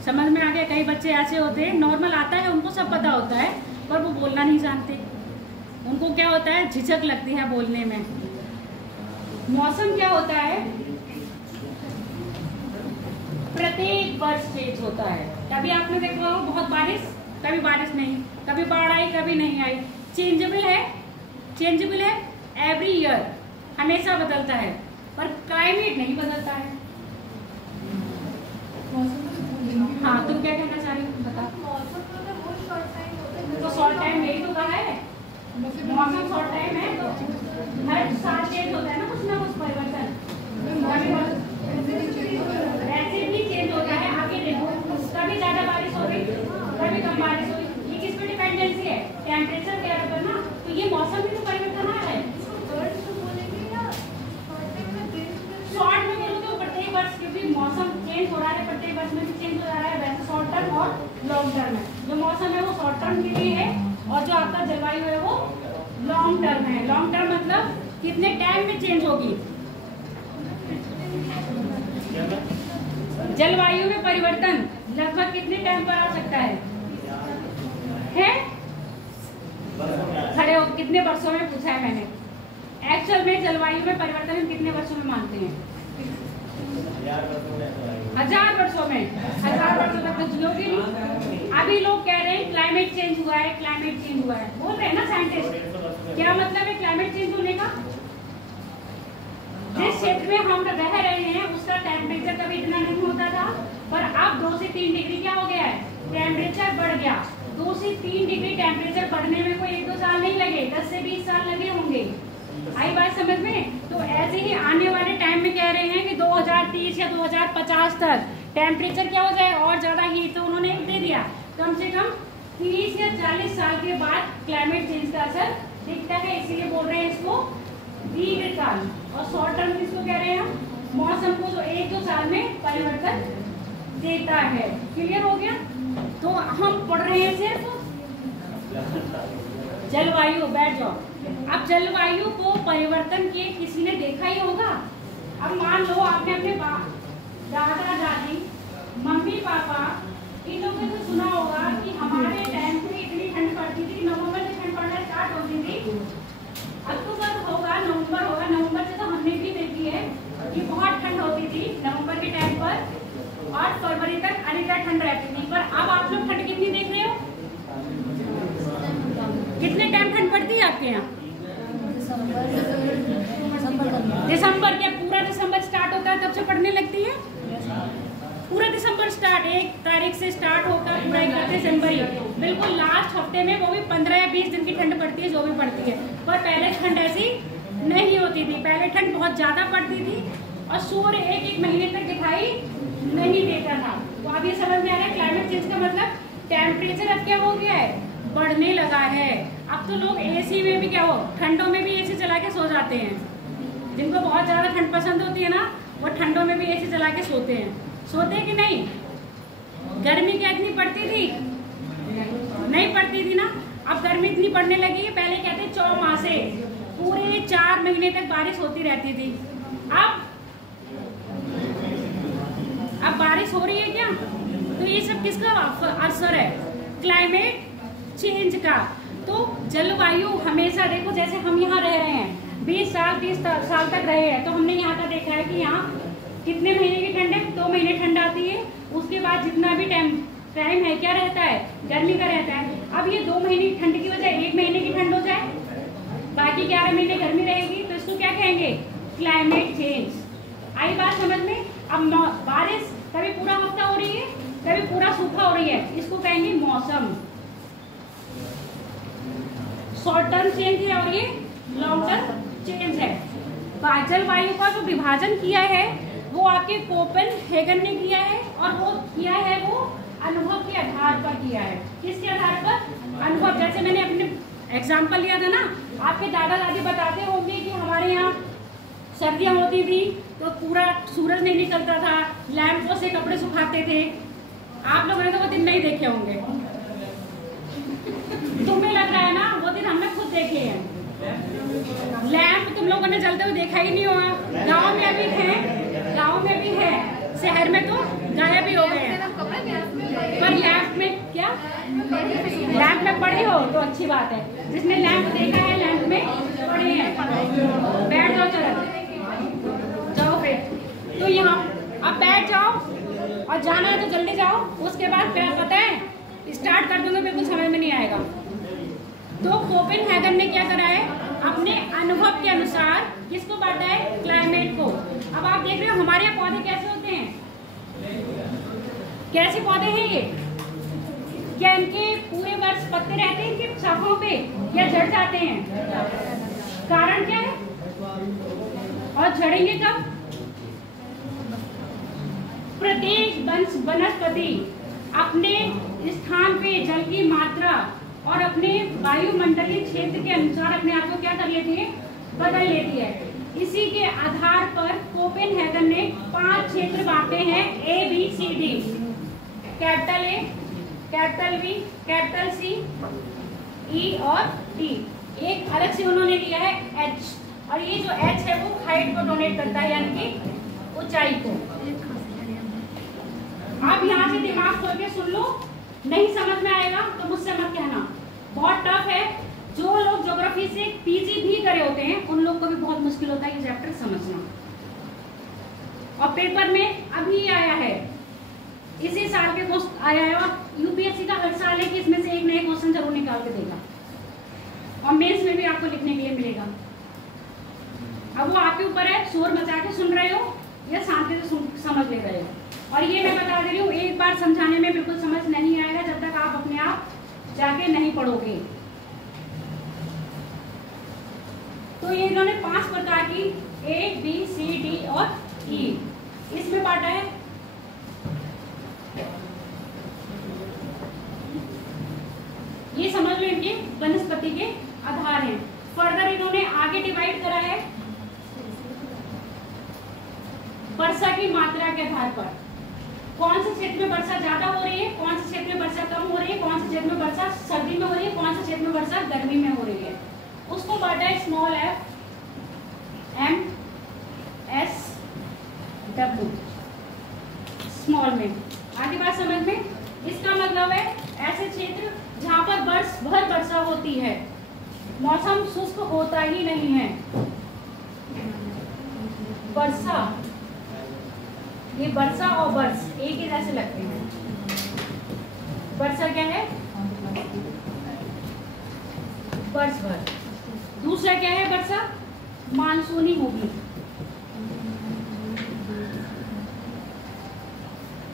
समझ में आ गया। कई बच्चे ऐसे होते हैं, नॉर्मल आता है, उनको सब पता होता है, पर वो बोलना नहीं जानते। उनको क्या होता है, झिझक लगती है बोलने में। मौसम क्या होता है, प्रत्येक वर्ष चेंज होता है। कभी आपने देखा हो बहुत बारिश, कभी बारिश नहीं, कभी बाढ़ आई, कभी नहीं आई। चेंजेबल है, चेंजेबल है, एवरी ईयर हमेशा बदलता है, पर क्लाइमेट नहीं बदलता है। हाँ, तुम क्या कहना चाह रही हो, बता। तो शॉर्ट टाइम यही तो कहा है, मौसम शॉर्ट टाइम है, तो हर साल चेंज होता है ना कुछ परिवर्तन, वैसे भी चेंज होता है। आगे देखो, कभी ज्यादा बारिश हो गई, कभी कम बारिश हो गई, ये किस पे डिपेंडेंसी है, टेम्परेचर के ऊपर ना। तो ये मौसम में तो परिवर्तन आ रहा है। शॉर्ट में बोलो तो प्रत्येक वर्ष, क्योंकि मौसम चेंज हो रहा है, प्रत्येक वर्ष में भी चेंज हो रहा है, वैसे शॉर्ट टर्म और लॉन्ग टर्म है। जो मौसम है वो शॉर्ट टर्म के लिए है, और जो आपका जलवायु है वो लॉन्ग टर्म है। लॉन्ग टर्म मतलब कितने टाइम में चेंज होगी। जलवायु में परिवर्तन लगभग कितने टाइम पर आ सकता है? खड़े हो, कितने वर्षों में पूछा है मैंने। एक्चुअल में जलवायु में परिवर्तन हम कितने वर्षों में मानते हैं? 1000 वर्षों में। 1000 वर्षों तक तो जियोगे नहीं। अभी लोग कह रहे हैं क्लाइमेट चेंज हुआ है, क्लाइमेट चेंज हुआ है, बोल रहे हैं ना साइंटिस्ट। क्या मतलब है क्लाइमेट चेंज होने का? जिस क्षेत्र में हम रह रहे हैं उसका टेम्परेचर कभी इतना नहीं होता था, पर अब 2 से 3 डिग्री क्या हो गया है, टेम्परेचर बढ़ गया। 2 से 3 डिग्री टेम्परेचर बढ़ने में कोई 1-2 साल नहीं लगे, 10 से 20 साल लगे होंगे। आई बात समझ में? तो ऐसे ही आने वाले टाइम में कह रहे हैं कि 2030 या 2050 तक टेम्परेचर क्या हो जाए, और ज्यादा हीट। तो उन्होंने दे दिया कम से कम 30 या 40 साल के बाद क्लाइमेट चेंज का असर दिखता है, इसीलिए बोल रहे हैं इसको दीर्घकाल। और शॉर्ट टर्म किसको कह रहे हैं हम? मौसम को जो 1-2 साल में परिवर्तन देता है। क्लियर हो गया? तो हम पढ़ रहे हैं सिर्फ जलवायु। बैठ जाओ। अब जलवायु को परिवर्तन किए किसी ने देखा ही होगा। अब मान लो आपने अपने दादा दादी, मम्मी पापा, इन लोगों ने सुना होगा कि हमारे टाइम पे इतनी ठंड पड़ती थी, नवंबर से ठंड पड़ना स्टार्ट होती थी, अक्टूबर होगा, नवंबर होगा, नवंबर से तो हमने भी देखी है कि बहुत ठंड होती थी नवंबर के टाइम पर, और फरवरी तक अनिता ठंड रहती थी। पर अब आप लोग ठंड कितनी देख रहे हो? कितने टाइम ठंड पड़ती है आपके यहाँ? दिसंबर के, पूरा दिसंबर स्टार्ट होता है तब से पड़ने लगती है। पूरा दिसंबर स्टार्ट 1 तारीख से स्टार्ट होकर पूरा 31 जनवरी, बिल्कुल लास्ट हफ्ते में, वो भी 15 या 20 दिन की ठंड पड़ती है, जो भी पड़ती है। पर पहले ठंड ऐसी नहीं होती थी, पहले ठंड बहुत ज्यादा पड़ती थी और सूर्य 1-1 महीने तक दिखाई नहीं देता था। तो अब ये समझ में आ रहा है क्लाइमेट चेंज का मतलब टेम्परेचर अब क्या हो गया है, बढ़ने लगा है। अब तो लोग एसी में भी क्या हो, ठंडों में भी एसी चला के सो जाते हैं। जिनको बहुत ज्यादा ठंड पसंद होती है ना, वो ठंडों में भी एसी चला के सोते हैं। सोते कि नहीं? गर्मी क्या इतनी पड़ती थी? नहीं पड़ती थी ना। अब गर्मी इतनी पड़ने लगी है। पहले कहते 4 पूरे 4 महीने तक बारिश होती रहती थी। अब बारिश हो रही है क्या? तो ये सब किसका असर है? क्लाइमेट चेंज का। तो जलवायु हमेशा देखो, जैसे हम यहाँ रह रहे हैं 20 साल 30 साल तक रहे हैं, तो हमने यहाँ का देखा है कि यहाँ कितने महीने की ठंड है? 2 महीने ठंड आती है, उसके बाद जितना भी टाइम है क्या रहता है? गर्मी का रहता है। अब ये 2 महीने की ठंड की वजह 1 महीने की ठंड हो जाए, बाकी 11 महीने गर्मी रहेगी, तो इसको क्या कहेंगे? Climate change. आई बात समझ में? अब बारिश कभी पूरा हफ्ता हो रही है, कभी पूरा सूखा हो रही है, इसको कहेंगे मौसम। शॉर्ट टर्म चेंज है और ये लॉन्ग टर्म चेंज है। जलवायु का जो विभाजन किया है वो आपके कोपेनहेगन ने किया है, और वो किया है वो अनुभव के आधार पर किया है। किसके आधार पर? अनुभव। जैसे मैंने अपने एग्जाम्पल लिया था ना, आपके दादा दादी बताते होंगे कि हमारे यहाँ सर्दियाँ होती थी तो पूरा सूरज नहीं निकलता था, लैंपों से कपड़े सुखाते थे। आप लोगों ने तो वो दिन नहीं देखे होंगे, तुम्हें लग रहा है ना, वो दिन हमने खुद देखे हैं। लैंप तुम लोगों ने जलते हुए देखा ही नहीं होगा। गांव में अभी है, गांव में भी है, शहर में तो गायब भी हो गए हैं। पर लैंप में क्या, लैंप में पढ़े हो तो अच्छी बात है। जिसने लैंप देखा है लैंप में पढ़े हैं। बैठ जाओ, चलो जाओ फिर। तो यहाँ अब बैठ जाओ, और जाना है तो जल्दी जाओ। उसके बाद क्या पता है, स्टार्ट कर दूंगा, बिल्कुल समझ में नहीं आएगा। तो कोपेनहेगन ने क्या करा है, अपने अनुभव के अनुसार किसको बांटा है? क्लाइमेट को। अब आप देख रहे हो हमारे यहाँ पौधे कैसे होते हैं, कैसे पौधे हैं ये? क्या इनके पूरे वर्ष पत्ते रहते हैं इनके शाखाओं पे, या झड़ जाते हैं? कारण क्या है? और झड़ेंगे कब? प्रत्येक वनस्पति अपने स्थान पे जल की मात्रा और अपने वायुमंडलीय क्षेत्र के अनुसार अपने आप को क्या कर लेती है? बदल लेती है। इसी के आधार पर कोपेनहेगन ने 5 क्षेत्र बांटे हैं, A B C D. Capital A, capital B, capital C, E और डी। एक अलग से उन्होंने लिया है एच, और ये जो एच है वो हाइट को डोनेट करता है, यानी कि ऊंचाई को। आप यहाँ से दिमाग खोल के सुन लो, नहीं समझ में आएगा तो मुझसे मत कहना, बहुत टफ है। जो लोग ज्योग्राफी से पीजी भी करे होते हैं उन लोग को भी बहुत मुश्किल होता है ये चैप्टर समझना। और पेपर में अभी आया है, इसी साल के क्वेश्चन आया है, और यूपीएससी का हर साल है कि इसमें से एक नए क्वेश्चन जरूर निकाल के देगा, और मेंस में भी आपको लिखने के लिए मिलेगा। अब वो आपके ऊपर है, शोर मचा के सुन रहे हो या शांति से समझ ले रहे हो। और ये मैं बता दे रही हूँ, एक बार समझाने में बिल्कुल समझ नहीं आएगा जब तक आप अपने आप जाके नहीं पढ़ोगे। तो ये इन्होंने 5 प्रकार की ए बी सी डी और ई इसमें बांटा है। ये समझ लो इनके वनस्पति के आधार हैं। फर्दर इन्होंने आगे डिवाइड करा है वर्षा की मात्रा के आधार पर। कौन से क्षेत्र में वर्षा ज्यादा हो रही है, कौन से क्षेत्र में वर्षा कम हो रही है, कौन से क्षेत्र में वर्षा सर्दी में हो रही है, कौन से क्षेत्र में वर्षा गर्मी में हो रही है, उसको बांटा है small F, M, S, W small में। आगे बात समझ में? इसका मतलब है ऐसे क्षेत्र जहाँ पर वर्ष भर वर्षा होती है, मौसम शुष्क होता ही नहीं है। वर्षा, ये वर्षा और वर्ष एक ही जैसे लगते हैं। वर्षा क्या है? वर्ष भर। दूसरा क्या है? वर्षा मानसूनी होगी।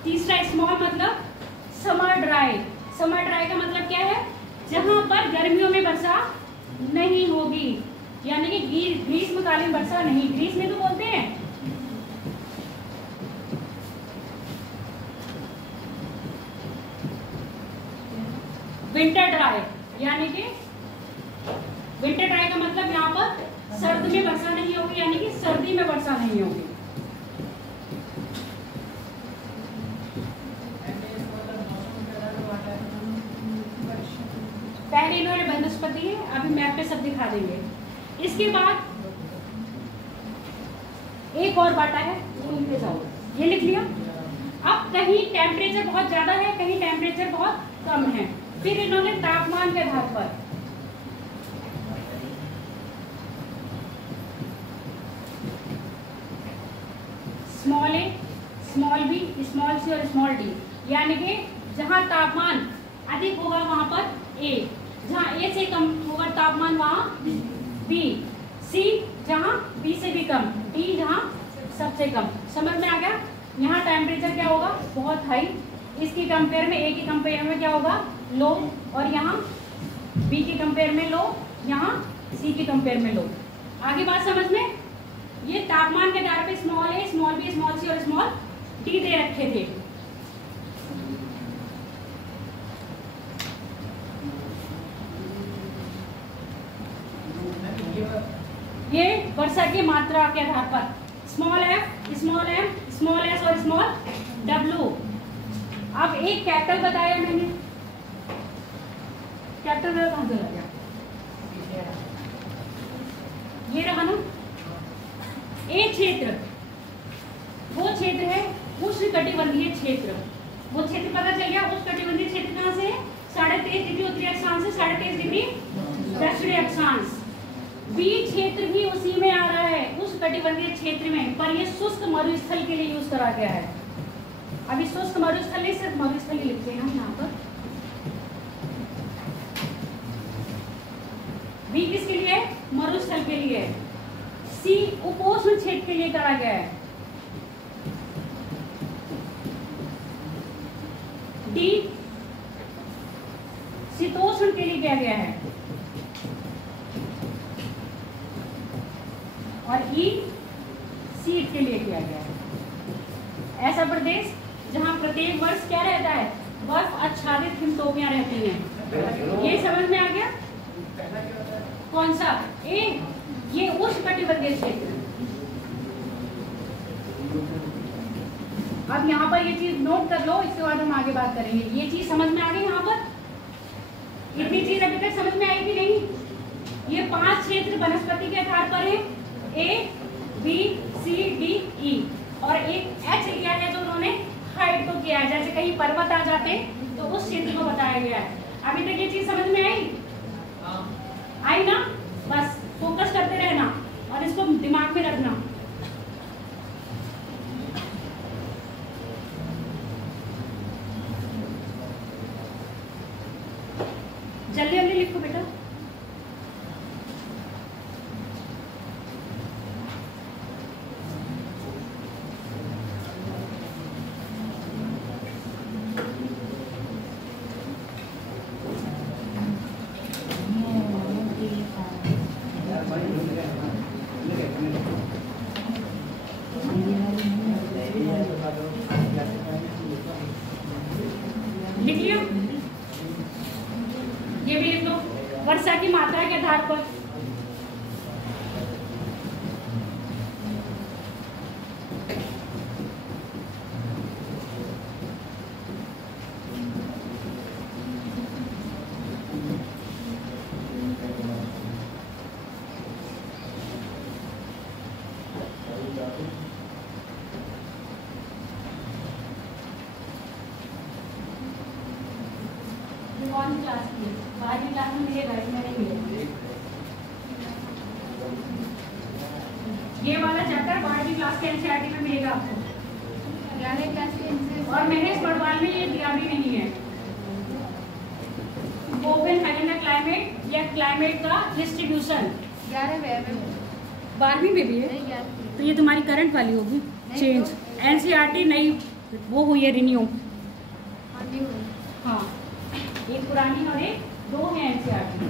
तीसरा स्मॉल मतलब समर ड्राई। समर ड्राई का मतलब क्या है? जहां पर गर्मियों में वर्षा नहीं होगी, यानी कि ग्रीष्मकालीन वर्षा नहीं। ग्रीष्म तो बोलते हैं। विंटर ड्राई, यानी कि विंटर ड्राई का मतलब यहाँ पर सर्द में वर्षा नहीं होगी, यानी कि सर्दी में वर्षा नहीं होगी। पहले इन्होंने वनस्पति है, अभी मैप पे सब दिखा देंगे। इसके बाद एक और बांटा है, घूमते जाओ, ये लिख लिया। अब कहीं टेम्परेचर बहुत ज्यादा है, कहीं टेम्परेचर बहुत कम है। फिर इन्होंने तापमान के आधार पर स्मॉल ए, स्मॉल बी, स्मॉल सी और स्मॉल डी, यानी कि जहां तापमान अधिक होगा वहां पर ए, जहां ए से कम होगा तापमान वहां बी, सी जहां बी से भी कम, डी जहां सबसे कम। समझ में आ गया? यहाँ टेम्परेचर क्या होगा? बहुत हाई। इसकी कंपेयर में, ए की कंपेयर में क्या होगा? लो। और यहाँ बी की कंपेयर में लो, यहाँ सी के कंपेयर में लो। आगे बात समझ में? ये तापमान के आधार पे स्मॉल ए, स्मॉल बी, स्मॉल सी और स्मॉल डी दे रखे थे। ये वर्षा की मात्रा के आधार पर small F, small M, small S और स्मॉल डब्ल्यू। अब एक कैपिटल बताया मैंने, कैपिटल कहां चला गया? ये रहा ना। एक क्षेत्र, वो क्षेत्र है उष्णकटिबंधीय क्षेत्र। वो क्षेत्र पता चल गया। उष्णकटिबंधीय क्षेत्र कहां से? 23.5 डिग्री उत्तरी अक्षांश से 23.5 डिग्री दक्षिणी अक्षांश। बी क्षेत्र भी उसी में आ रहा है, उष्णकटिबंधीय क्षेत्र में, पर ये शुष्क मरुस्थल के लिए यूज करा गया है। अभी शुष्क मरुस्थल नहीं, सिर्फ मरुस्थल ही लिखते हैं हम यहाँ पर। बी किसके लिए है? मरुस्थल के लिए है। सी उपोष्ण क्षेत्र के लिए करा गया है। डी शीतोष्ण के लिए किया गया है। और ई शीत के लिए किया गया है। ऐसा प्रदेश जहां प्रत्येक वर्ष क्या रहता है? बर्फ आच्छादित हिमटोपियां रहती हैं। ये समझ में आ गया? कौन सा? ए, ये उष्णकटिबंधीय क्षेत्र। अब यहाँ पर ये चीज नोट कर लो, इसके बाद हम आगे बात करेंगे। ये चीज समझ में आ गई? यहाँ पर इतनी चीज अभी तक समझ में आई कि नहीं? ये 5 क्षेत्र वनस्पति के आधार पर है, ए, बी, सी, डी, ई, और एक एच लिया है जो उन्होंने हाइट को किया है। जैसे कहीं पर्वत आ जाते तो उस क्षेत्र को बताया गया है। अभी तक ये चीज समझ में आई? आई ना? बस फोकस करते रहना और इसको दिमाग में रखना। जल्दी जल्दी लिखो बेटा। लिख लिया? ये भी लिख लो। वर्षा की मात्रा के आधार पर कौन सी क्लास की? 12वीं क्लास में मिलेगा, इसमें नहीं मिलेगा। ये वाला चैप्टर 12वीं क्लास के एनसीईआरटी में मिलेगा आपको। 11वीं क्लास के और महेश बड़वाल में ये दिया भी नहीं है। कोपेनहेगन का क्लाइमेट या क्लाइमेट का डिस्ट्रीब्यूशन 12वीं में भी है। तो ये तुम्हारी करंट वाली होगी चेंज। एनसीईआरटी नई वो हुई है, रिन्यू। हाँ, एक पुरानी और एक दो है एनसीईआरटी।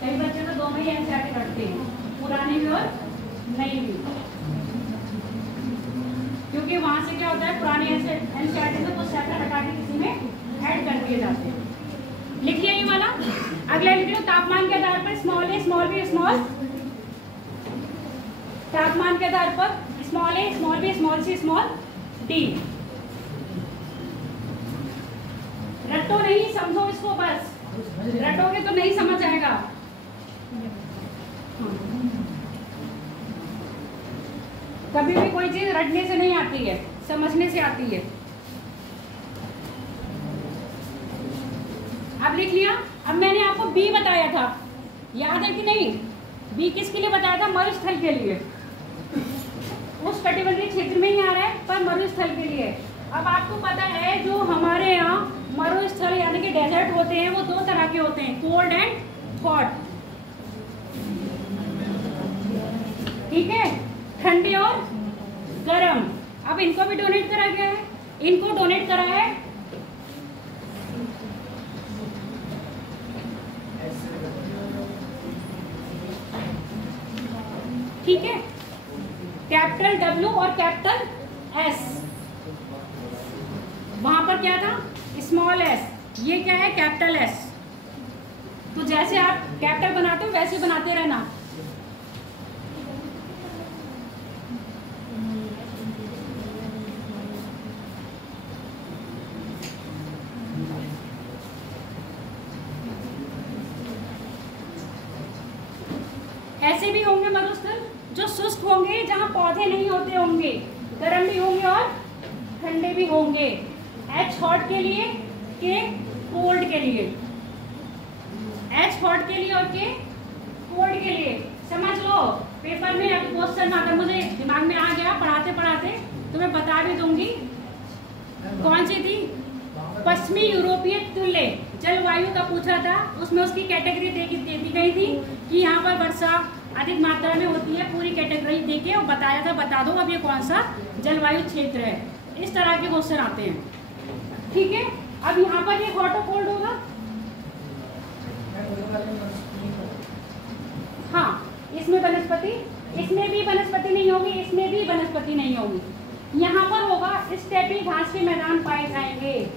कई बच्चे तो दो में ही एनसीईआरटी पढ़ते हैं, पुरानी भी और नई भी। क्योंकि वहां से क्या होता है, पुरानी एनसीईआरटी से कुछ चैप्टर हटा के किसी में ऐड कर दिए जाते हैं। लिख लिया ये वाला? अगला लिख लो। तापमान के आधार पर स्मॉल ए, स्मॉल बी, स्मॉल। तापमान के आधार पर स्मॉल ए, small B, small C, small D. रटो नहीं, समझो इसको बस। रटोगे तो नहीं समझ आएगा। कभी भी कोई चीज रटने से नहीं आती है, समझने से आती है। अब लिख लिया? अब मैंने आपको बी बताया था, याद है कि नहीं? बी किसके लिए बताया था? मरुस्थल के लिए। उस कटिबंधीय क्षेत्र में ही आ रहा है, पर मरुस्थल के लिए। अब आपको पता है जो हमारे यहाँ मरुस्थल यानी कि डेजर्ट होते हैं, वो दो तरह के होते हैं, कोल्ड एंड हॉट। ठीक है, ठंडे और गर्म। अब इनको भी डोनेट करा गया है, इनको डोनेट करा है कैपिटल W और कैपिटल S। वहां पर क्या था? स्मॉल s, ये क्या है? Capital S। तो जैसे आप कैपिटल बनाते हो वैसे बनाते रहना। ऐसे भी होंगे मरुस्थल जो शुष्क होंगे, जहां पौधे नहीं होते होंगे, गर्म भी होंगे और ठंडे भी होंगे। H हॉट के लिए, के कोल्ड के लिए। H हॉट के लिए और के कोल्ड के लिए। समझ लो, पेपर में अब क्वेश्चन अगर मुझे दिमाग में आ गया पढ़ाते पढ़ाते तो मैं बता भी दूंगी। कौन सी थी? पश्चिमी यूरोपीय तुल्य जलवायु का पूछा था, उसमें उसकी कैटेगरी दे दी गई थी कि यहाँ पर वर्षा अधिक मात्रा में होती है। पूरी कैटेगरी देके और बताया था, बता दो अब ये कौन सा जलवायु क्षेत्र है। इस तरह के क्वेश्चन आते हैं। ठीक है, अब यहाँ पर ये हॉट और कोल्ड होगा। हाँ, इसमें वनस्पति, इसमें भी वनस्पति नहीं होगी, इसमें भी वनस्पति नहीं होगी। यहाँ पर होगा स्टेपी घास के मैदान पाए जाएंगे।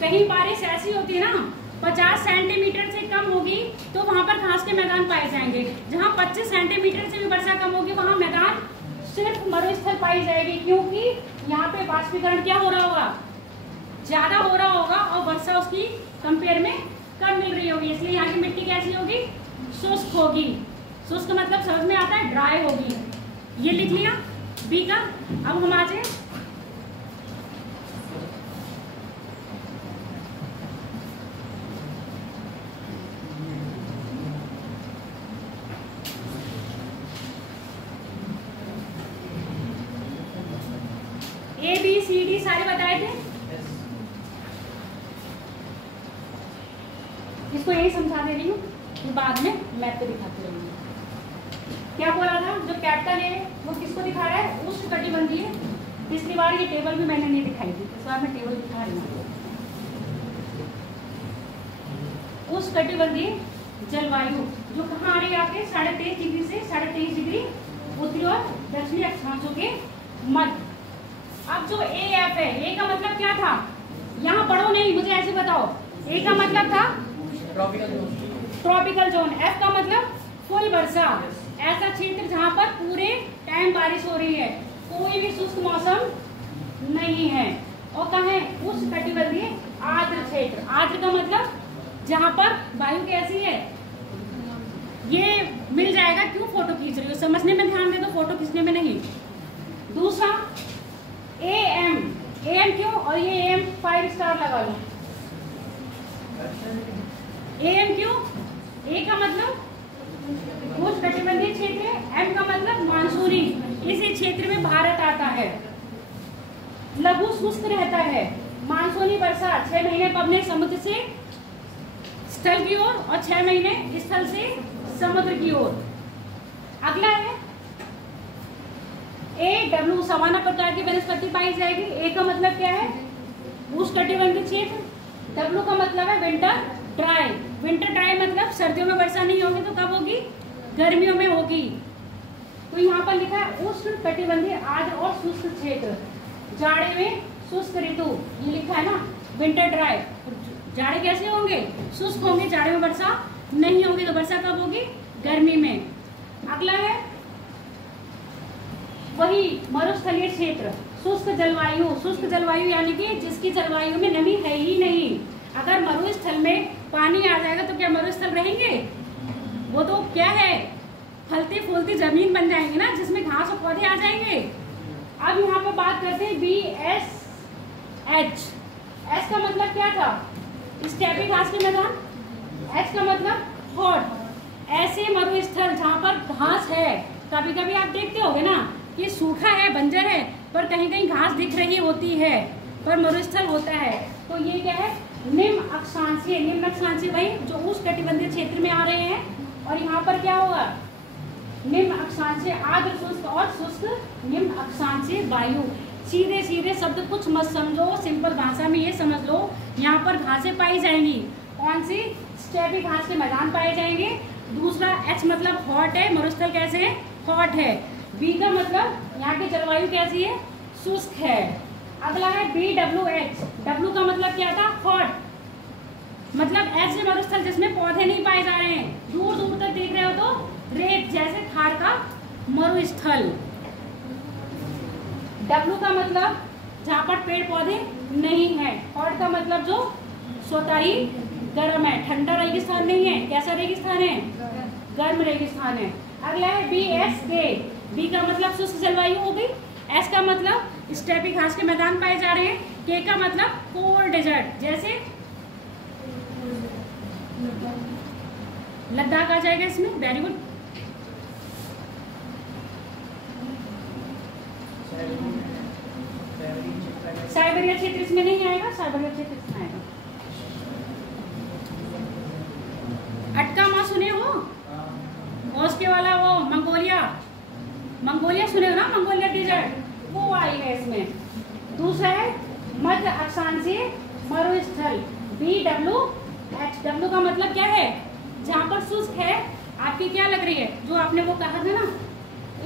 कहीं बारिश ऐसी होती है ना 50 सेंटीमीटर से कम होगी तो वहां पर घास के मैदान पाए जाएंगे। जहां 25 सेंटीमीटर से भी वर्षा कम होगी वहां मैदान सिर्फ मरुस्थल पाई जाएगी, क्योंकि यहाँ पे वाष्पीकरण क्या हो रहा होगा? ज्यादा हो रहा होगा और वर्षा उसकी कंपेयर में कम मिल रही होगी, इसलिए यहाँ की मिट्टी कैसी होगी? शुष्क होगी। शुष्क मतलब समझ में आता है, ड्राई होगी। ये लिख लिया बी का। अब हम आ जाए ABCD सारे बताए थे। इसको यही समझा दे रही हूँ कि बाद में मैप पे दिखाती रहूंगी। क्या बोला था? जो कैपिटल है वो किसको दिखा रहा है? उष्णकटिबंधीय। पिछली बार ये टेबल भी मैंने नहीं दिखाई थी, इस बार मैं टेबल दिखा रही हूँ। उष्णकटिबंधीय जलवायु जो कहाँ आ रही है आपके 23.5 डिग्री से 23.5 डिग्री उत्तरी और दक्षिणी अक्षांशों के मध्य। अब जो AF है, ए का मतलब क्या था? यहाँ पढ़ो नहीं, मुझे ऐसे बताओ। ए का मतलब था ट्रॉपिकल जोन। F का मतलब फुल वर्षा, ऐसा क्षेत्र जहाँ पर पूरे टाइम बारिश हो रही है, कोई भी शुष्क मौसम नहीं है। और कहाँ है? उष्णकटिबंधीय आर्द्र क्षेत्र। आर्द्र का मतलब जहाँ पर वायु कैसी है, ये मिल जाएगा। क्यों फोटो खींच रही हो? समझने में ध्यान दे दो, फोटो खींचने में नहीं। दूसरा AM, AM क्यों? और ये AM 5 स्टार लगा लो। AM क्यों? A का मतलब उष्णकटिबंधीय क्षेत्र है, M का मतलब मानसूनी। इसी क्षेत्र में भारत आता है। लघु शुष्क रहता है। मानसूनी वर्षा 6 महीने पवने समुद्र से स्थल की ओर और 6 महीने स्थल से समुद्र की ओर। अगला है AW, सवाना प्रकार की वनस्पति पाई जाएगी। A का मतलब क्या है? उष्णकटिबंधीय क्षेत्र। W का मतलब है विंटर ड्राई। विंटर ड्राई मतलब सर्दियों में वर्षा नहीं होगी तो कब होगी? गर्मियों में होगी। तो यहाँ पर लिखा है उष्णकटिबंधीय आर्द्र और शुष्क क्षेत्र। जाड़े में शुष्क ऋतु, ये लिखा है ना, विंटर ड्राई। जाड़े कैसे होंगे? शुष्क होंगे, जाड़े में वर्षा नहीं होगी। तो वर्षा कब होगी? गर्मी में। अगला है वही मरुस्थलीय क्षेत्र, शुष्क जलवायु। शुष्क जलवायु यानी कि जिसकी जलवायु में नमी है ही नहीं। अगर मरुस्थल में पानी आ जाएगा तो क्या मरुस्थल रहेंगे? वो तो क्या है, फलती फूलती जमीन बन जाएंगे ना, जिसमें घास और पौधे आ जाएंगे। अब यहाँ पे बात करते हैं BSH। S का मतलब क्या था? स्टेपी घास के मैदान। H का मतलब हॉट। ऐसे मरुस्थल जहाँ पर घास है। कभी कभी आप देखते होगे ना कि सूखा है, बंजर है, पर कहीं कहीं घास दिख रही होती है, पर मरुस्थल होता है। तो ये क्या है? निम्न अक्षांशीय। निम्न अक्षांशीय वही जो उष्णकटिबंधीय क्षेत्र में आ रहे हैं। और यहाँ पर क्या होगा? निम्न अक्षांशीय आर्द्र शुष्क और शुष्क निम्न अक्षांशीय वायु। सीधे सीधे शब्द कुछ मत समझो, सिंपल भाषा में ये समझ लो, यहाँ पर घासें पाई जाएंगी। कौन सी? स्टेपी घास के मैदान पाए जाएंगे। दूसरा H मतलब हॉट है, मरुस्थल कैसे है? हॉट है। B का मतलब यहाँ की जलवायु कैसी है? शुष्क है। अगला है BWH, W का मतलब क्या था? हॉट, मतलब ऐसे मरुस्थल जिसमें पौधे नहीं पाए जा रहे हैं, दूर दूर तक देख रहे हो तो रेत, जैसे थार का मरुस्थल। W का मतलब जहाँ पर पेड़ पौधे नहीं है। हॉट का मतलब जो स्वतः ही गर्म है, ठंडा रेगिस्तान नहीं है। कैसा रेगिस्तान है? गर्म रेगिस्तान है। अगला है BSK, B का मतलब शुष्क जलवायु हो गई। S का मतलब स्टेपी घास के मैदान पाए जा रहे हैं। K का मतलब कोल्ड डेजर्ट, जैसे लद्दाख आ जाएगा इसमें। Very good. साइबेरिया क्षेत्र इसमें नहीं आएगा, साइबेरिया क्षेत्र इसमें आएगा। अटकामा सुने हो? मॉस्को वाला वो मंगोलिया, मंगोलिया सुने हो ना? मंगोलिया डेजर्ट, वो आई है इसमें। दूसरा है मध्य अक्षांशीय मरुस्थल, BWH। W का मतलब क्या है? जहाँ पर शुष्क है। आपकी क्या लग रही है? जो आपने वो कहा था ना,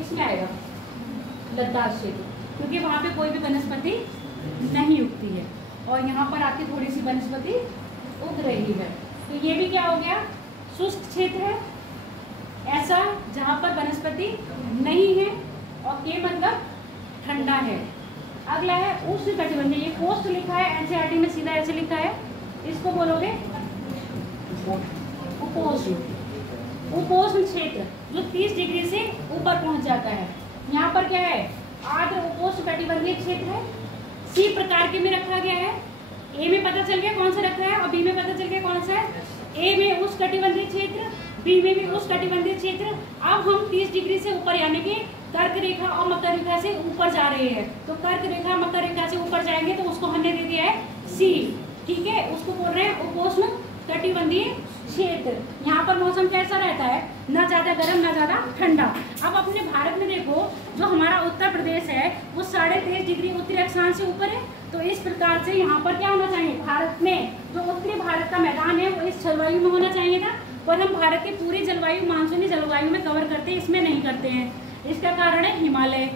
इसमें आएगा लद्दाख क्षेत्र, क्योंकि वहाँ पे कोई भी वनस्पति नहीं उगती है और यहाँ पर आपकी थोड़ी सी वनस्पति उग रही है। तो ये भी क्या हो गया? शुष्क क्षेत्र है, ऐसा जहाँ पर वनस्पति नहीं है। और के मतलब ठंडा है। अगला है उष्णकटिबंधीय, ये कोस्ट लिखा है एनसीईआरटी में, सीधा ऐसे लिखा है, इसको बोलोगे उपोष्ण। उपोष्ण क्षेत्र जो 30 डिग्री से ऊपर पहुंच जाता है। यहाँ पर क्या है? आर्द्र उपोष्ण कटिबंधीय क्षेत्र है। सी प्रकार के में रखा गया है। ए में पता चल गया कौन सा रखा है और बी में पता चल गया कौन सा है। ए में उष्ण कटिबंधीय क्षेत्र, बी में भी उष्ण कटिबंधीय क्षेत्र। अब हम 30 डिग्री से ऊपर यानी कि कर्क रेखा और मकर रेखा से ऊपर जा रहे हैं। तो कर्क रेखा मकर रेखा से ऊपर जाएंगे तो उसको हमने दे दिया है सी, ठीक है। उसको बोल रहे हैं उपोष्ण कटिबंधीय क्षेत्र। यहाँ पर मौसम कैसा रहता है? ना ज्यादा गर्म ना ज्यादा ठंडा। अब अपने भारत में देखो, जो हमारा उत्तर प्रदेश है वो 23.5 डिग्री उत्तरी अक्षांश से ऊपर है। तो इस प्रकार से यहाँ पर क्या होना चाहिए? भारत में जो उत्तरी भारत का मैदान है वो इस जलवायु में होना चाहिए था, पर हम भारत की पूरी जलवायु मानसूनी जलवायु में कवर करते हैं, इसमें नहीं करते हैं। इसका कारण है हिमालय।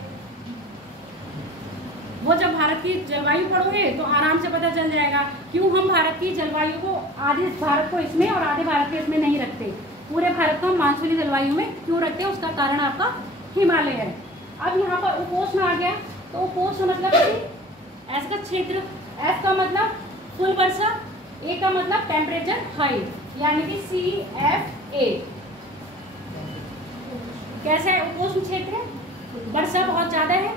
वो जब भारत की जलवायु पढ़ोगे तो आराम से पता चल जाएगा क्यों हम भारत की जलवायु को, आधे भारत को इसमें और आधे भारत को इसमें नहीं रखते। पूरे भारत को हम मानसूनी जलवायु में क्यों रखते हैं? उसका कारण आपका हिमालय है। अब यहाँ पर उपोष्ण आ गया, तो उपोष्ण मतलब एस का क्षेत्र, एफ का मतलब फुल वर्षा, ए का मतलब टेम्परेचर हाई, यानी कि CFA। कैसा है उपोष्ण क्षेत्र? वर्षा बहुत ज्यादा है।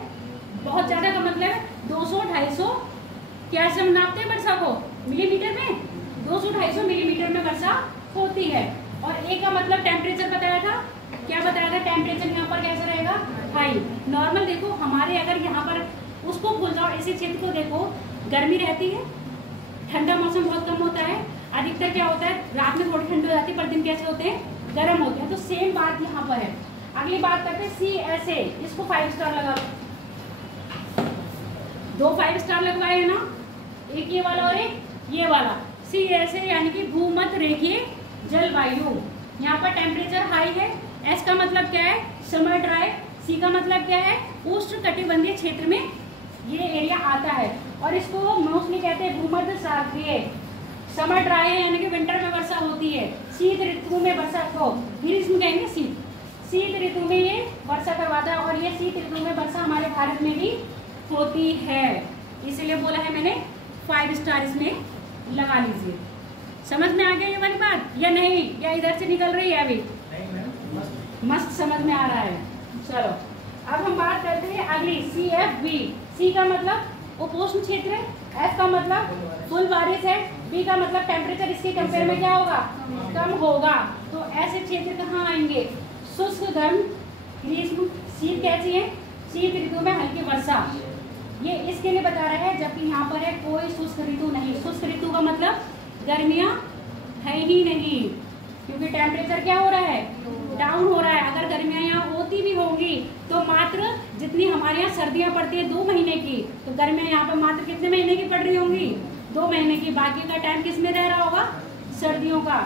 बहुत ज्यादा का मतलब है 200-250, क्या से हम नापते हैं वर्षा को? मिलीमीटर में। 200-250 मिलीमीटर में वर्षा होती है। और ए का मतलब टेम्परेचर बताया था, क्या बताया था? टेम्परेचर यहाँ पर कैसा रहेगा? हाई। नॉर्मल देखो हमारे, अगर यहाँ पर उसको भूल जाओ, इसी क्षेत्र को देखो, गर्मी रहती है, ठंडा मौसम बहुत कम होता है, अधिकतर क्या होता है रात में थोड़ी ठंडी हो जाती है, पर दिन कैसे होते हैं? गर्म होते हैं। तो सेम बात यहाँ पर है। अगली बात करते हैं CSA, इसको 5 स्टार लगा लो। 2 5 स्टार लगवाए हैं ना, एक ये वाला और एक ये वाला। CSA यानी कि भूमध्य रेखीय जलवायु। यहाँ पर टेम्परेचर हाई है। एस का मतलब क्या है? Summer dry. सी का मतलब क्या है? उष्ण कटिबंधीय क्षेत्र में ये एरिया आता है और इसको मोस्टली कहते हैं भूमध्य सागरीय। समर ड्राई है यानी कि विंटर में वर्षा होती है, शीत ऋतु में वर्षा को ग्रीष्म कहेंगे, शीत ऋतु में ये वर्षा करवाता है। और ये शीत ऋतु में वर्षा हमारे भारत में भी होती है, इसलिए बोला है मैंने 5 स्टार इसमें लगा लीजिए। समझ में आ गया ये वाली बात या नहीं? या इधर से निकल रही है? अभी मस्त समझ में आ रहा है। चलो अब हम बात करते हैं अगली CFB। सी का मतलब उपोष्ण क्षेत्र है, एफ का मतलब फुल बारिश है, बी का मतलब टेम्परेचर इसके कंपेयर में क्या होगा? कम होगा। तो ऐसे क्षेत्र कहाँ आएंगे? शुष्क, गर्म, ग्रीष्म, शीत कैसी है? शीत ऋतु में हल्की वर्षा। ये इसके लिए बता रहा है, जबकि यहाँ पर है कोई शुष्क ऋतु नहीं। शुष्क ऋतु का मतलब गर्मियाँ है ही नहीं, क्योंकि टेम्परेचर क्या हो रहा है? डाउन हो रहा है। अगर गर्मियाँ यहाँ होती भी होंगी तो मात्र जितनी हमारे यहाँ सर्दियाँ पड़ती है 2 महीने की, तो गर्मियाँ यहाँ पर मात्र कितने महीने की पड़ रही होंगी? 2 महीने की। बाकी का टाइम किस में रह रहा होगा? सर्दियों का।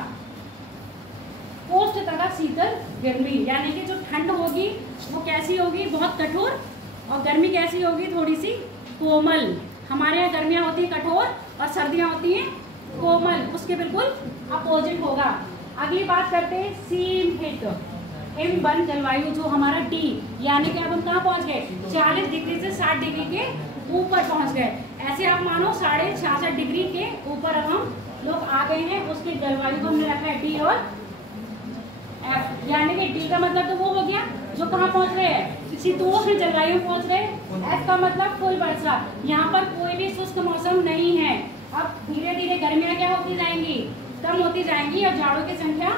पोस्ट तथा शीतल गर्मी, यानी कि जो ठंड होगी वो कैसी होगी? बहुत कठोर। और गर्मी कैसी होगी? थोड़ी सी कोमल। हमारे यहाँ गर्मियाँ होती हैं कठोर और सर्दियाँ होती हैं कोमल, उसके बिल्कुल अपोजिट होगा। अगली बात करते हैं सीम हिट M1 जलवायु, जो हमारा D, यानी कि अब हम कहाँ पहुँच गए? 40 डिग्री से 60 डिग्री के ऊपर पहुँच गए। ऐसे आप मानो 66.5 डिग्री के ऊपर अब हम लोग आ गए हैं। उसके जलवायु को हमने रखा है D और F, यानी कि D का मतलब तो वो हो गया जो कहाँ पहुँच रहे हैं? शीतोष्ण जलवायु पहुँच रहे। F का मतलब फुल वर्षा, यहाँ पर कोई भी शुष्क मौसम नहीं है। अब धीरे धीरे गर्मियाँ क्या होती जाएंगी? कम होती जाएंगी और जाड़ों की संख्या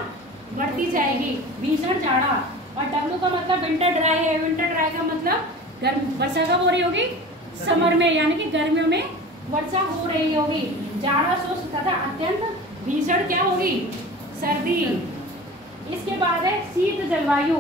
बढ़ती जाएगी, भीषण जाड़ा। और W का मतलब विंटर ड्राई है। विंटर ड्राई का मतलब वर्षा कब हो रही होगी? समर में, यानी कि गर्मियों में वर्षा हो रही होगी। जाड़ा शुष्क तथा अत्यंत भीषण क्या होगी? सर्दी। इसके बाद है शीत जलवायु,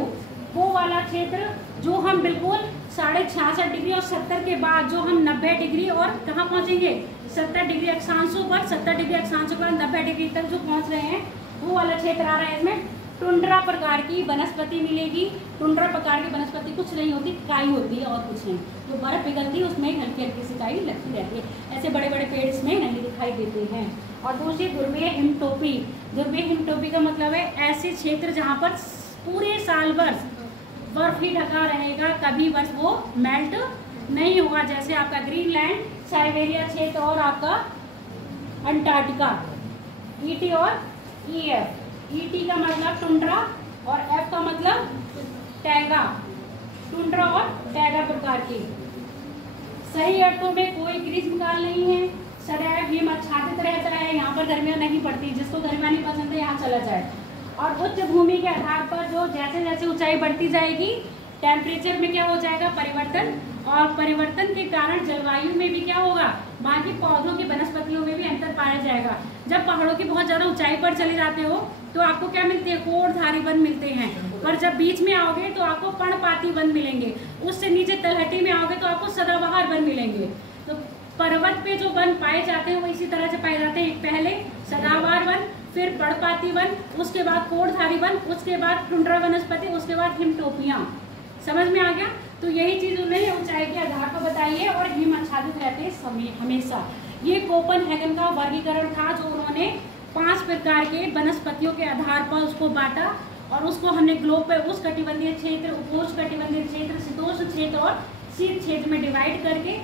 वो वाला क्षेत्र जो हम बिल्कुल 66.5 डिग्री और 70 के बाद जो हम 90 डिग्री और कहाँ पहुँचेंगे? 70 डिग्री अक्षांशों पर, 70 डिग्री अक्षांशों पर 90 डिग्री तक जो पहुँच रहे हैं, वो वाला क्षेत्र आ रहा है। इसमें टुंड्रा प्रकार की वनस्पति मिलेगी। टुंड्रा प्रकार की वनस्पति कुछ नहीं होती, काई होती है और कुछ नहीं। जो बर्फ पिघलती है उसमें हल्की हल्की सी काई लगती रहती है। ऐसे बड़े बड़े पेड़ इसमें नहीं दिखाई देते हैं। और दूसरी ध्रुवीय हिमटोपी। ध्रुवीय हिमटोपी का मतलब है ऐसे क्षेत्र जहाँ पर पूरे साल भर बर्फ ही ढका रहेगा, कभी बर्फ वो मेल्ट नहीं होगा। जैसे आपका ग्रीनलैंड, साइबेरिया क्षेत्र और आपका अंटार्कटिका। ET और EF। ET का मतलब टुंड्रा और F का मतलब टैगा। टुंड्रा और टैगा प्रकार की। सही अर्थों में कोई ग्रीष्मकाल नहीं है, सदैव हिम आच्छादित रहता है। यहाँ पर गर्मियाँ नहीं पड़ती, जिसको गर्मियाँ नहीं पसंद है यहाँ चला जाए। और उच्च भूमि के आधार पर जो जैसे जैसे ऊंचाई बढ़ती जाएगी, टेम्परेचर में क्या हो जाएगा? परिवर्तन। और परिवर्तन के कारण जलवायु में भी क्या होगा? बाकी पौधों की वनस्पतियों में भी अंतर पाया जाएगा। जब पहाड़ों की बहुत ज़्यादा ऊंचाई पर चले जाते हो तो आपको क्या मिलते हैं? कोढ़धारी वन मिलते हैं। पर जब बीच में आओगे तो आपको पर्णपाती वन मिलेंगे। उससे नीचे तलहटी में आओगे तो आपको सदाबहार वन मिलेंगे। तो पर्वत पे जो वन पाए जाते हैं वो इसी तरह से पाए जाते हैं। पहले सदाबहार वन, फिर पर्णपाती वन, उसके बाद कोढ़धारी वन, उसके बाद टुंड्रा वनस्पति, उसके बाद हिमटोपियाँ। समझ में आ गया? तो यही चीज़ उन्होंने ऊंचाई के आधार पर बताई है। और हिम आच्छादित रहते हैं हमेशा। ये कोपनहेगन का वर्गीकरण था जो उन्होंने 5 प्रकार के वनस्पतियों के आधार पर उसको बांटा। और उसको हमने ग्लोब पे उष्णकटिबंधीय क्षेत्र, उपोष्णकटिबंधीय क्षेत्र, शीतोष्ण क्षेत्र और शीत क्षेत्र में डिवाइड करके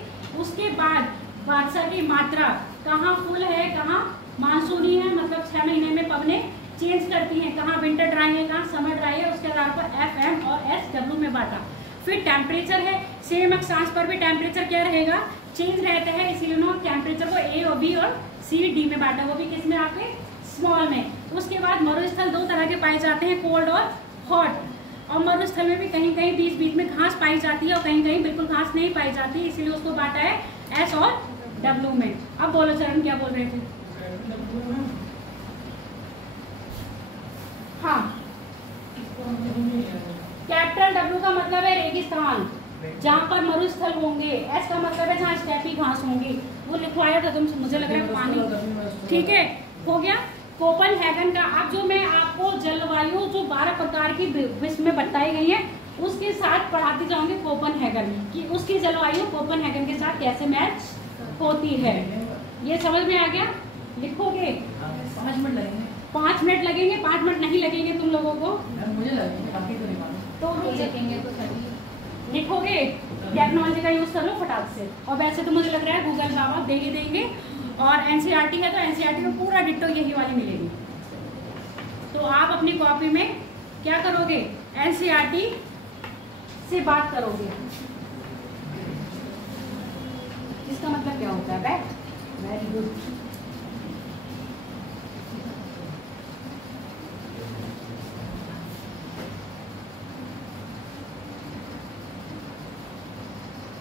उसके बाद वर्षा की मात्रा कहाँ फुल है, कहाँ मानसूनी है, मतलब 6 महीने में पवने चेंज करती हैं, कहाँ विंटर ड्राई है, कहाँ समर ड्राई है, उसके आधार पर FM और SW में बांटा। फिर टेम्परेचर है, सेम अक्षांश पर भी टेम्परेचर क्या रहेगा? चेंज रहता है, इसीलिए उन्होंने टेम्परेचर को A और B और C D में बांटा, वो भी किस में? आपके स्मॉल में। उसके बाद मरुस्थल 2 तरह के पाए जाते हैं, कोल्ड और हॉट। और मरुस्थल में भी कहीं कहीं बीच बीच में घास पाई जाती है और कहीं कहीं बिल्कुल घास नहीं पाई जाती, इसीलिए उसको बांटा है S और W में। अब बोलो चरण, क्या बोल रहे थे? हाँ, कैपिटल W का मतलब है रेगिस्तान, जहाँ पर मरुस्थल होंगे। S का मतलब है जहाँ स्टेपी घास होंगी। वो लिखवाया था तुमसे, मुझे लग रहा है पानी। ठीक है, हो गया कोपनहेगन का। अब जो मैं आपको जलवायु जो 12 प्रकार की विश्व में बताई गई है उसके साथ पढ़ाती जाऊंगी कोपनहेगन कि उसकी जलवायु कोपनहेगन के साथ कैसे मैच होती है। ये समझ में आ गया? लिखोगे? 5 मिनट लगेंगे। 5 मिनट लगेंगे? 5 मिनट नहीं लगेंगे तुम लोगों को? मुझे लगेंगे, काफी तो नहीं मालूम। तो लिखोगे? टेक्नोलॉजी का यूज कर लो फटाक से। और वैसे तो मुझे लग रहा है गूगल जवाब दे ही देंगे। और NCERT है तो NCERT में पूरा डिट्टो यही वाली मिलेगी। तो आप अपनी कॉपी में क्या करोगे? NCERT से बात करोगे। इसका मतलब क्या होता है? Very good.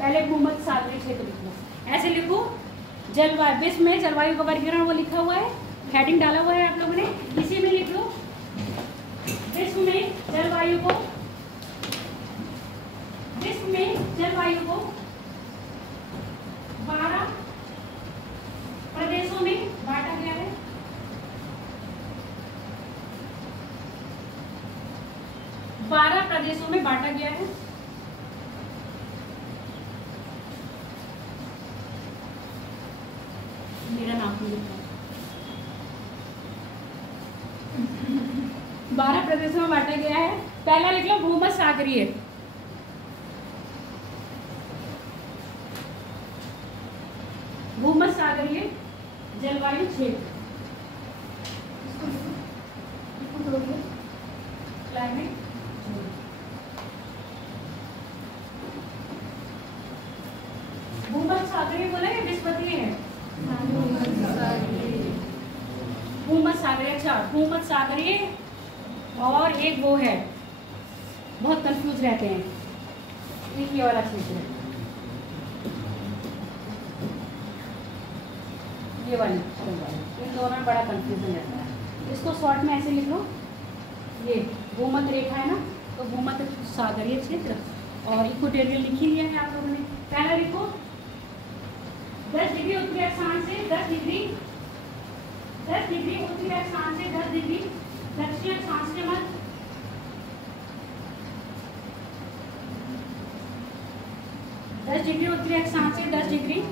पहले भूमध्य सागरीय क्षेत्र लिखो, ऐसे लिखो। जलवायु, विश्व में जलवायु का वर्गीकरण वो लिखा हुआ है, हेडिंग डाला हुआ है आप लोगों ने, इसी में लिख लो। विश्व में जलवायु को 12 प्रदेशों में बांटा गया है। मेरा नाम नहीं लिखा। 12 प्रदेशों में बांटा गया है। पहला लिख लो भूमध्य सागरीय। भूमध्य सागरीय जलवायु क्षेत्र, क्लाइमेट। भूमध्य सागरीय बोला या विश्वतीय है? भूमध्य सागरीय। अच्छा, भूमध्य सागरीय और एक वो है, बहुत कंफ्यूज रहते हैं, ये वाला क्षेत्र है, ये वाली, इन दोनों में बड़ा कंफ्यूजन रहता है। इसको शॉर्ट में ऐसे लिख लो, ये भूमध्य रेखा है ना, तो भूमध्य सागरीय क्षेत्र और इक्वेटोरियल लिख ही लिया है आप लोगों ने। पहला लिखो 10 डिग्री उत्तरी अक्षांश से 10 डिग्री उत्तरी अक्षांश से 10 डिग्री दक्षिण अक्षांश के मध्य, 10 डिग्री उत्तरी अक्षांश से 10 डिग्री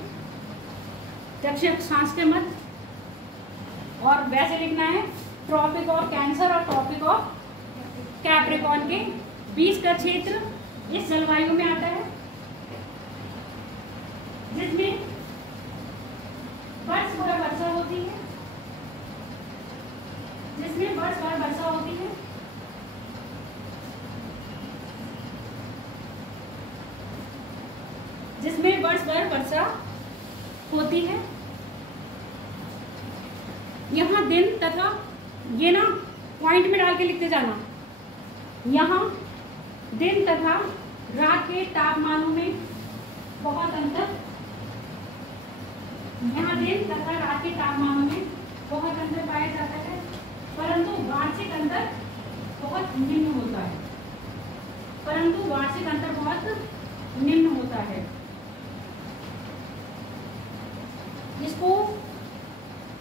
दक्षिण अक्षांश के मध्य। और वैसे लिखना है ट्रॉपिक ऑफ कैंसर और ट्रॉपिक ऑफ कैप्रिकॉर्न के बीच का क्षेत्र इस जलवायु में आता है, जिसमें वर्ष भर वर्षा होती है, जिसमें वर्ष भर वर्षा होती है, जिसमें वर्ष भर वर्षा होती है। यहाँ दिन तथा, ये ना पॉइंट में डाल के लिखते जाना, यहाँ दिन तथा रात के तापमानों में बहुत अंतर, यहाँ दिन तथा रात के तापमानों में बहुत अंतर पाया जाता है, परंतु वार्षिक अंतर बहुत निम्न होता है, परंतु वार्षिक अंतर बहुत निम्न होता है। इसको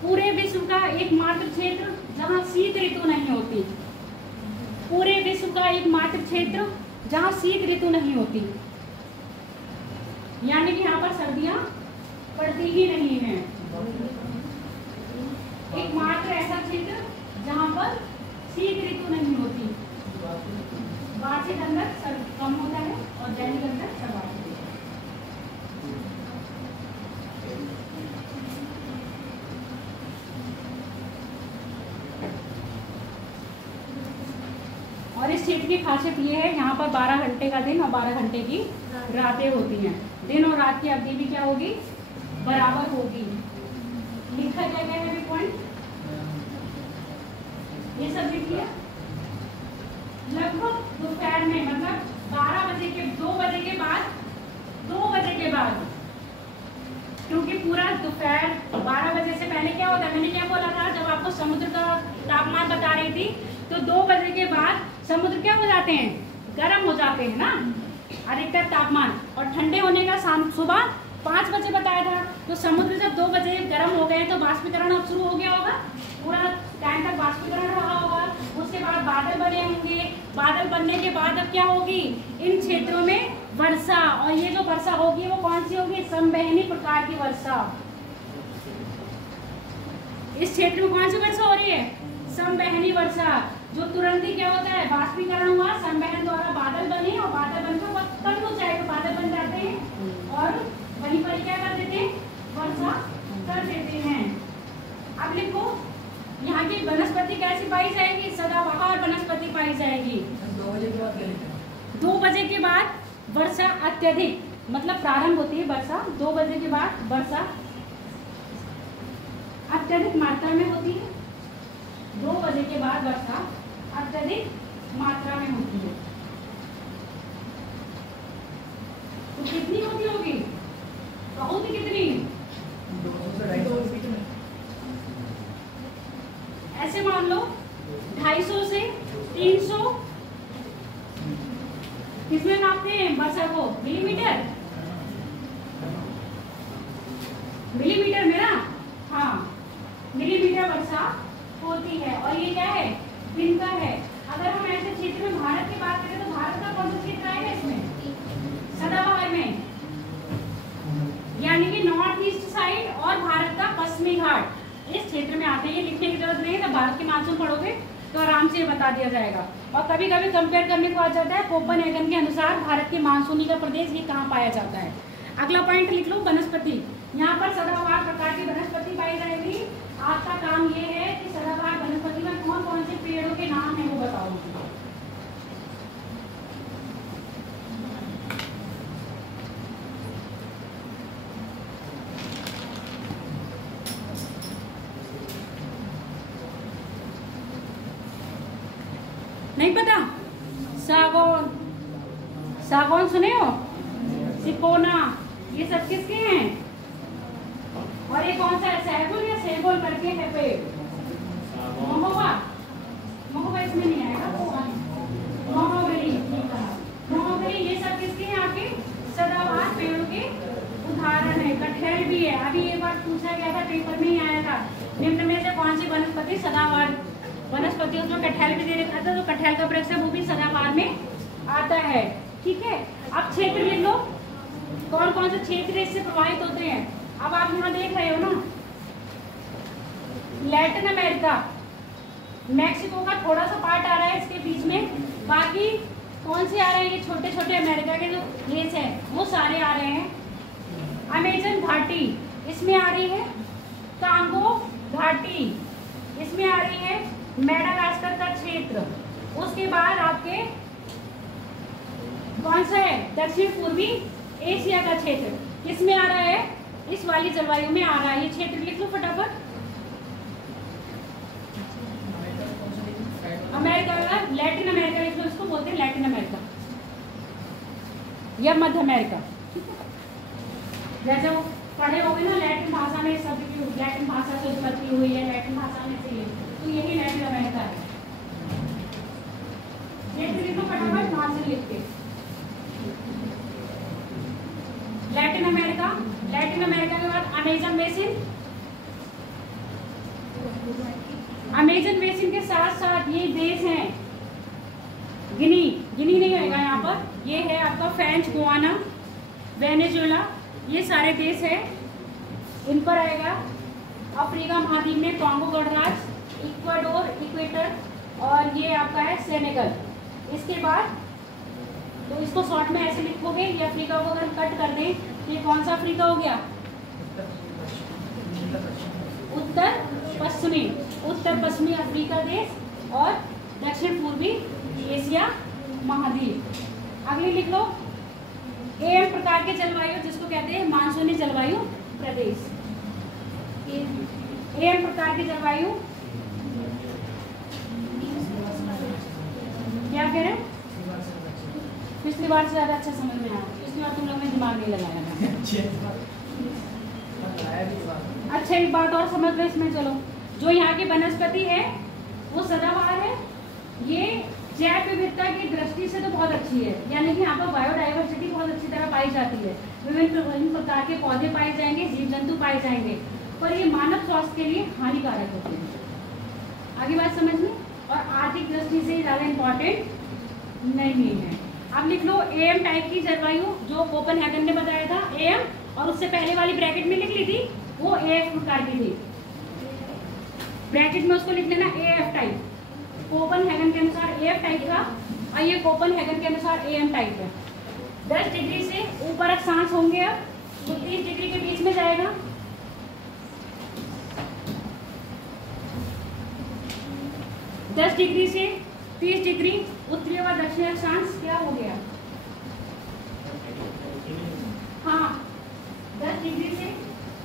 पूरे विश्व का एकमात्र क्षेत्र जहाँ शीत ऋतु नहीं होती, पूरे विश्व का एकमात्र क्षेत्र जहाँ शीत ऋतु नहीं होती, यानी कि यहाँ पर सर्दियाँ पड़ती ही नहीं है। एकमात्र ऐसा क्षेत्र जहाँ पर शीत ऋतु नहीं होती, वार्षिक अंतर कम होता है और दैनिक अंतर सर्वाधिक होता है। और इस क्षेत्र की खासियत ये है, यहाँ पर 12 घंटे का दिन और 12 घंटे की रातें होती हैं। दिन और रात की अवधि भी क्या होगी? बराबर होगी। लिखा क्या गया है पॉइंट, ये सब लिखिए। लगभग दोपहर में, मतलब 12 बजे के 2 बजे के बाद, 2 बजे के बाद, क्योंकि पूरा दोपहर 12 बजे से पहले क्या होता है, मैंने क्या बोला था जब आपको समुद्र का तापमान बता रही थी, तो 2 बजे के बाद समुद्र क्या हो जाते हैं? गर्म हो जाते हैं ना, अधिकतर तापमान, और ठंडे होने का शाम सुबह 5 बजे बताया था। तो समुद्र जब 2 बजे गर्म हो गए तो वाष्पीकरण अब शुरू हो गया होगा, पूरा टाइम तक वाष्पीकरण रहा होगा, उसके बाद बादल बने होंगे, बादल बनने के बाद अब क्या होगी, इन क्षेत्रों में वर्षा, और ये जो वर्षा होगी वो कौन सी होगी? संवहनी प्रकार की वर्षा। इस क्षेत्र में कौन सी वर्षा हो रही है? संवहनी वर्षा, जो तुरंत ही क्या होता है, वाष्पीकरण हुआ, संवहन द्वारा बादल बने, और बादल बनकर बहुत कम ऊंचाई पर बादल बन जाते हैं और वहीं पर क्या कर देते हैं? वर्षा कर देते हैं। अब लिखो, यहाँ की वनस्पति कैसी पाई जाएगी? सदाबहार वनस्पति पाई जाएगी। 2 बजे के बाद क्या लिखते हैं? 2 बजे के बाद वर्षा अत्यधिक, मतलब प्रारंभ होती है वर्षा, 2 बजे के बाद वर्षा अत्यधिक मात्रा में होती है। 2 बजे के बाद वर्षा अत्यधिक मात्रा में होती है। तो कितनी होती होगी? बहुत ही, कितनी? 200 से 250 बीच में। ऐसे मान लो 250 से 300, किसमें नापते हैं वर्षा को? मिलीमीटर, मिलीमीटर में ना, हाँ, मिलीमीटर वर्षा होती है। और ये क्या है? दिन का है। अगर हम ऐसे क्षेत्र में भारत की बात करें इस क्षेत्र में आते हैं। ये लिखने की जरूरत नहीं है, जब भारत की मानसून पढ़ोगे तो आराम से ये बता दिया जाएगा। और कभी कभी कंपेयर करने को आ जाता है, कोपेनहेगन के अनुसार भारत के मानसूनी का प्रदेश ये कहाँ पाया जाता है। अगला पॉइंट लिख लो, वनस्पति। यहाँ पर सदाबहार प्रकार की वनस्पति पाई जाएगी। आपका काम ये है कि सदाबहार वनस्पति में कौन कौन से पेड़ों के नाम है वो बताओ। नहीं पता? सागौन, सागौन सुने हो? सिकोना, ये सब किसके हैं? और ये कौन सा है, सैगुल या सेगुल करके है पेड़? महोबा, महोबा इसमें नहीं आएगा, महोगनी, महोगनी, ये सब किसके हैं आपके? सदाबहार पेड़ों के उदाहरण है। कटहल भी है, अभी ये बात पूछा गया था, पेपर में ही आया था, निम्न में से कौन सी वनस्पति सदाबहार वनस्पति, उसमें कटहल भी दे रखा था, तो कटहल का वृक्ष है वो भी सदाबहार में आता है। ठीक है, अब क्षेत्र लिख लो, कौन कौन से क्षेत्र इससे प्रभावित होते हैं। अब आप यहाँ देख रहे हो ना, लैटिन अमेरिका, मैक्सिको का थोड़ा सा पार्ट आ रहा है इसके बीच में, बाकी कौन से आ रहे हैं, ये छोटे छोटे अमेरिका के जो देश है वो सारे आ रहे हैं। अमेजन घाटी इसमें आ रही है, कांगो घाटी इसमें आ रही है, मेडागास्कर का क्षेत्र, उसके बाद आपके कौन सा है, दक्षिण पूर्वी एशिया का क्षेत्र किसमें आ रहा है, इस वाली जलवायु में आ रहा है। ये क्षेत्र लिख लो फटाफट। अमेरिका का, लैटिन अमेरिका लिख लो, इसको बोलते हैं लैटिन अमेरिका या मध्य अमेरिका। जैसे वो पढ़े होंगे ना लैटिन भाषा में, सब लैटिन भाषा से उत्पत्ति हुई है, लैटिन भाषा में से, तो यही लैटिन अमेरिका है। लिखो फटाफट, वहां से लिख के लैटिन अमेरिका। लैटिन अमेरिका के बाद अमेजन बेसिन, अमेजन बेसिन के साथ साथ ये देश हैं, गिनी, गिनी नहीं होगा यहाँ पर, ये है आपका फ्रेंच गुआना, वेनेजुएला, ये सारे देश है। इन पर आएगा अफ्रीका महाद्वीप में कॉन्गो गणराज्य, इक्वाडोर, इक्वेटर, और ये आपका है सेनेगल। इसके बाद तो इसको शॉर्ट में ऐसे लिखोगे, ये अफ्रीका को अगर कट कर दें, ये कौन सा अफ्रीका हो गया, उत्तर पश्चिमी, उत्तर पश्चिमी अफ्रीका देश और दक्षिण पूर्वी एशिया महाद्वीप। अगली लिख लो, एम प्रकार के जलवायु जिसको कहते हैं मानसूनी जलवायु प्रदेश। एम प्रकार की जलवायु क्या कह रहे हैं, पिछली बार से ज़्यादा अच्छा समझ में आया, पिछली बार तुम लोग ने दिमाग नहीं लगाया था। अच्छा एक बात और समझ लो इसमें, चलो, जो यहाँ की वनस्पति है वो सदाबहार है, ये जैव विविधता की दृष्टि से तो बहुत अच्छी है, यानी कि यहाँ पर बायोडाइवर्सिटी बहुत अच्छी तरह पाई जाती है, विभिन्न प्रकार के पौधे पाए जाएंगे, जीव जंतु पाए जाएंगे, पर ये मानव स्वास्थ्य के लिए हानिकारक होते हैं। आगे बात समझ में, और आर्थिक दृष्टि से ज़्यादा इम्पोर्टेंट नहीं है। अब लिख लो एम टाइप की जलवायु, जो कोपेनहेगन ने बताया था एम, और उससे पहले वाली ब्रैकेट में लिख ली थी वो एफ प्रकार की थी, ब्रैकेट में उसको लिख लेना एफ टाइप, कोपेनहेगन के अनुसार एफ टाइप था, और ये कोपेनहेगन के अनुसार एम टाइप है। 10 डिग्री से ऊपर अक्षांश होंगे, अब तो 30 डिग्री के बीच में जाएगा, 10 डिग्री से 30 डिग्री उत्तरी व दक्षिणी अक्षांश क्या हो गया, हाँ 10 डिग्री से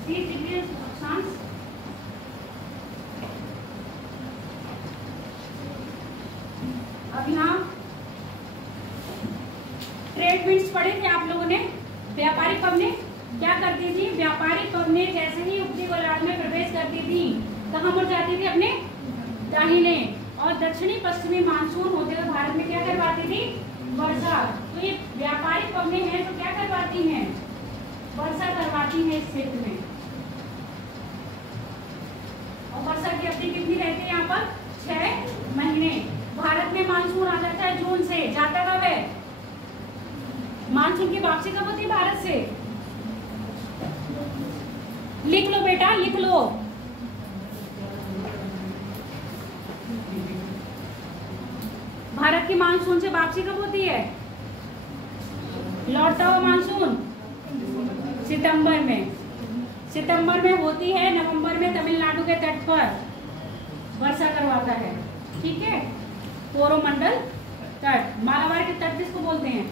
30 डिग्री अक्षांश। अब यहाँ ट्रेड विंड्स पढ़े थे आप लोगों ने, व्यापारिक पवनें क्या करती थी, व्यापारिक पवनें जैसे ही उत्तरी गोलार्ध में प्रवेश करती थी कहाँ मुड़ जाती थी, अपने दाहिने, और दक्षिणी पश्चिमी मानसून होते हुए भारत में क्या करवाती थी, वर्षा। तो ये व्यापारिक पवनें हैं तो क्या करवाती हैं, वर्षा करवाती है इस क्षेत्र में। और वर्षा की अवधि कितनी रहती है यहाँ पर, 6 महीने। भारत में मानसून आ जाता है जून से, जाता कब है, मानसून की वापसी कब होती है भारत से, लिख लो बेटा लिख लो, भारत की मानसून से वापसी कब होती है? लौटता हुआ मानसून सितंबर में। सितंबर में होती है, नवंबर में तमिलनाडु के तट पर वर्षा करवाता है। ठीक है, कोरोमंडल तट, मालाबार के तट जिसको बोलते हैं,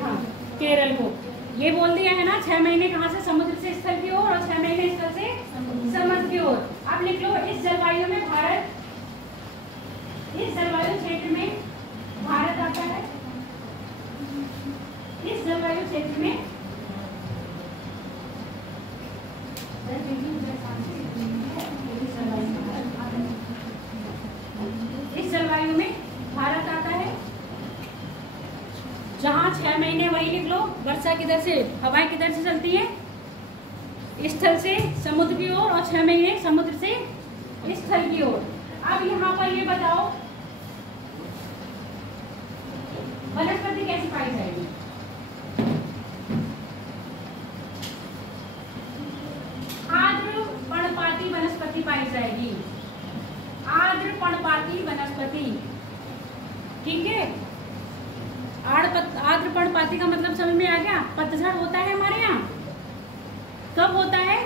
हाँ, केरल को। ये बोल दिया है ना, 6 महीने कहाँ से? समुद्र से स्थल की ओर और 6 महीने स्थल से समुद्र की ओर। अब लिख लो, इस जलवायु में भारत, इस जलवायु क्षेत्र में भारत आता है। इस जलवायु क्षेत्र में इस जलवायु में भारत आता है, जहाँ 6 महीने, वही लिख लो, वर्षा किधर से, हवाएं किधर से चलती है? स्थल से समुद्र की ओर, और 6 महीने समुद्र से स्थल की ओर। अब यहाँ पर ये बताओ, वनस्पति कैसी पाई जाएगी? आर्द्र पर्णपाती वनस्पति पाई जाएगी। आर्द्र पर्णपाती वनस्पति, ठीक है। आर्द्र पर्णपाती का मतलब समझ में आ गया? पतझड़ होता है हमारे यहाँ, कब होता है?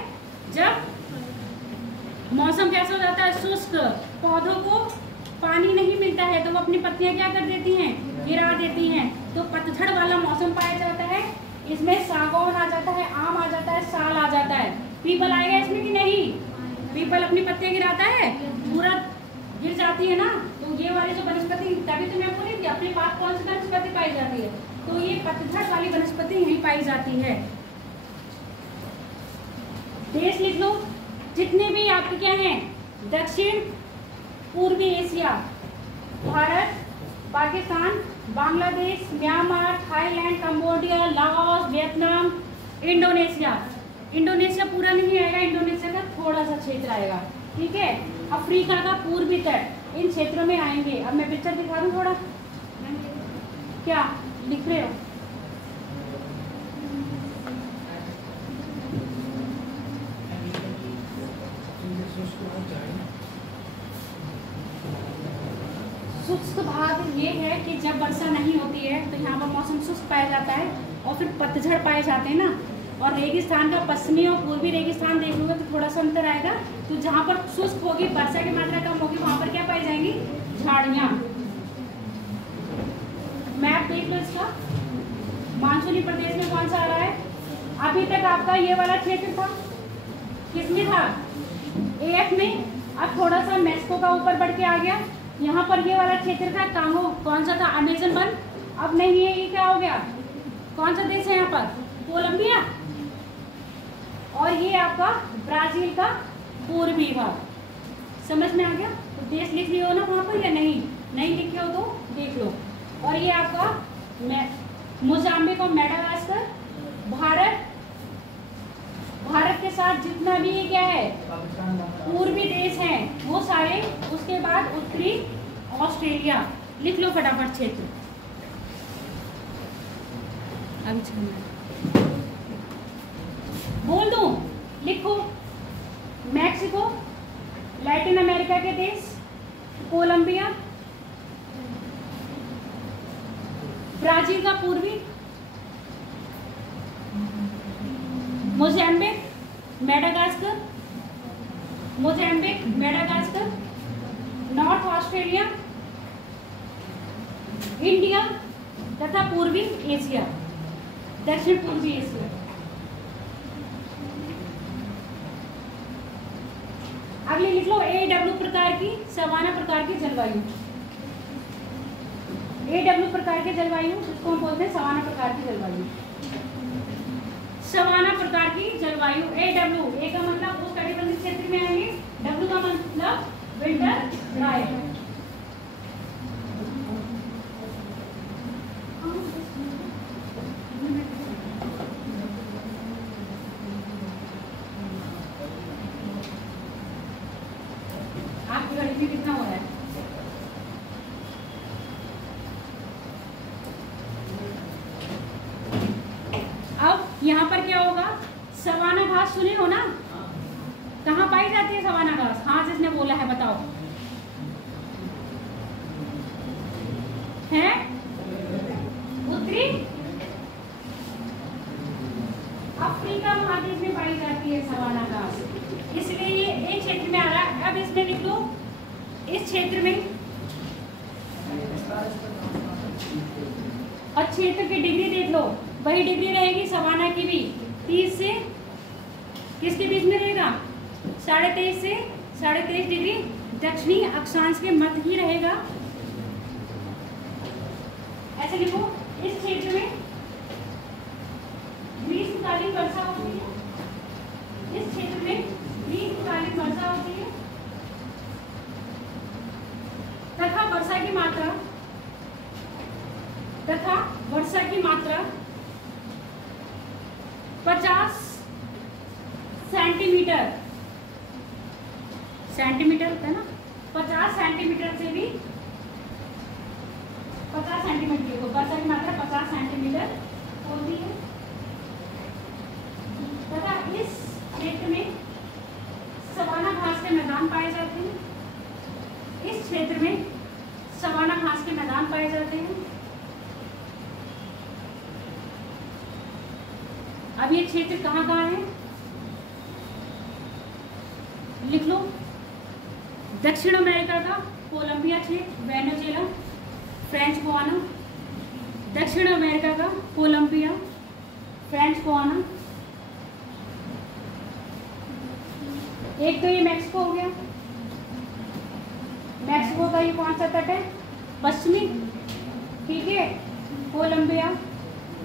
जब मौसम कैसा हो जाता है? शुष्क, पौधों को पानी नहीं मिलता है तो वो अपनी पत्तियां क्या कर देती हैं? गिरा देती हैं। तो पतझड़ वाला मौसम पाया जाता है। इसमें सागौन आ जाता है, आम आ जाता है, साल आ जाता है। पीपल आएगा इसमें कि नहीं? पीपल अपनी पत्तियां गिराता है, पूरा गिर जाती है ना। तो ये वाली जो वनस्पति, तभी तो मैं बोली थी अपने पास कौन सी वनस्पति पाई जाती है, तो ये पतझड़ वाली वनस्पति यहीं पाई जाती है। देश लिख लो, जितने भी आपके क्या हैं, दक्षिण पूर्वी Asia, Bharat, Pakistan, Bangladesh, Myanmar, Thailand, Cambodia, Laos, Vietnam, Indonesia. Indonesia पूरा नहीं आएगा, इंडोनेशिया का थोड़ा सा क्षेत्र आएगा, ठीक है। अफ्रीका का पूर्वी तट, इन क्षेत्रों में आएंगे। अब मैं पिक्चर दिखा दूं थोड़ा, क्या लिख रहे हो? शुष्क भाग ये है कि जब वर्षा नहीं होती है तो यहाँ पर मौसम शुष्क पाया जाता है, और फिर पतझड़ पाए जाते हैं ना। और रेगिस्तान का पश्चिमी और पूर्वी रेगिस्तान देख लोगे तो थोड़ा सा अंतर आएगा। तो जहाँ पर शुष्क होगी, वर्षा की मात्रा कम होगी, वहाँ पर क्या पाई जाएंगी? झाड़ियाँ। मैप देख लो इसका, मानसूनी प्रदेश में कौन सा आ रहा है? अभी तक आपका ये वाला क्षेत्र था, किसमें था? AF में। अब थोड़ा सा मेक्सिको का ऊपर बढ़ के आ गया, यहाँ पर ये वाला क्षेत्र था कांगो, कौन सा था? Amazon one. अब नहीं है, ये क्या हो गया? कौन सा देश है यहाँ पर? कोलंबिया। और ये आपका ब्राजील का पूर्वी भाग। समझ में आ गया? तो देश लिख लियो ना वहाँ पर, या नहीं? नहीं लिखे हो तो देख लो। और ये आपका मोजाम्बिक और मेडागास्कर, भारत। भारत के साथ जितना भी ये क्या है, पूर्वी देश हैं, वो सारे। उसके बाद उत्तरी ऑस्ट्रेलिया। लिख लो फटाफट क्षेत्र। बोल दूं? लिखो, मैक्सिको, लैटिन अमेरिका के देश, कोलंबिया, ब्राजील का पूर्वी, Mozambique, Madagascar, Mozambique, Madagascar, north Australia, India तथा पूर्वी एशिया, दक्षिण पूर्वी एशिया। अगले लिख लो, AW प्रकार की, सवाना प्रकार की जलवायु। AW प्रकार की जलवायु, इसको हम बोलते हैं सवाना प्रकार की जलवायु। सवाना प्रकार की जलवायु, AW। A का मतलब उस कटिबंधीय क्षेत्र में आएंगे, W का मतलब विंटर ड्राई। आपकी गणित में कितना हो रहा है? अब यहाँ पर क्या होगा? सवाना घास सुने हो ना? कहाँ पाई जाती है सवाना घास? हाँ, जिसने बोला है बताओ। इस क्षेत्र में और क्षेत्र की डिग्री देख लो, वही डिग्री रहेगी सवाना की भी। 30 से किसके बीच में रहेगा? 23.5 से 23.5 डिग्री दक्षिणी अक्षांश के मध्य ही रहेगा। ऐसे लिखो, इस क्षेत्र में ग्रीष्मकालीन वर्षा होती है। इस क्षेत्र में ग्रीष्मकालीन वर्षा होती है तथा वर्षा की मात्रा 50 सेंटीमीटर है ना, 50 सेंटीमीटर से भी 50 सेंटीमीटर को वर्षा की मात्रा 50 सेंटीमीटर होती है तथा इस क्षेत्र में सवाना घास के मैदान पाए जाते हैं। इस क्षेत्र में सवाना घास के मैदान पाए जाते हैं। अब ये क्षेत्र कहाँ है? लिख लो, दक्षिण अमेरिका का कोलंबिया क्षेत्र, वेनेजुएला, फ्रेंच गुआना। दक्षिण अमेरिका का कोलंबिया, फ्रेंच गुआना। एक तो ये मैक्सिको हो गया। मैक्सिको का ये कौन सा तट है? पश्चिमी, ठीक है। कोलंबिया,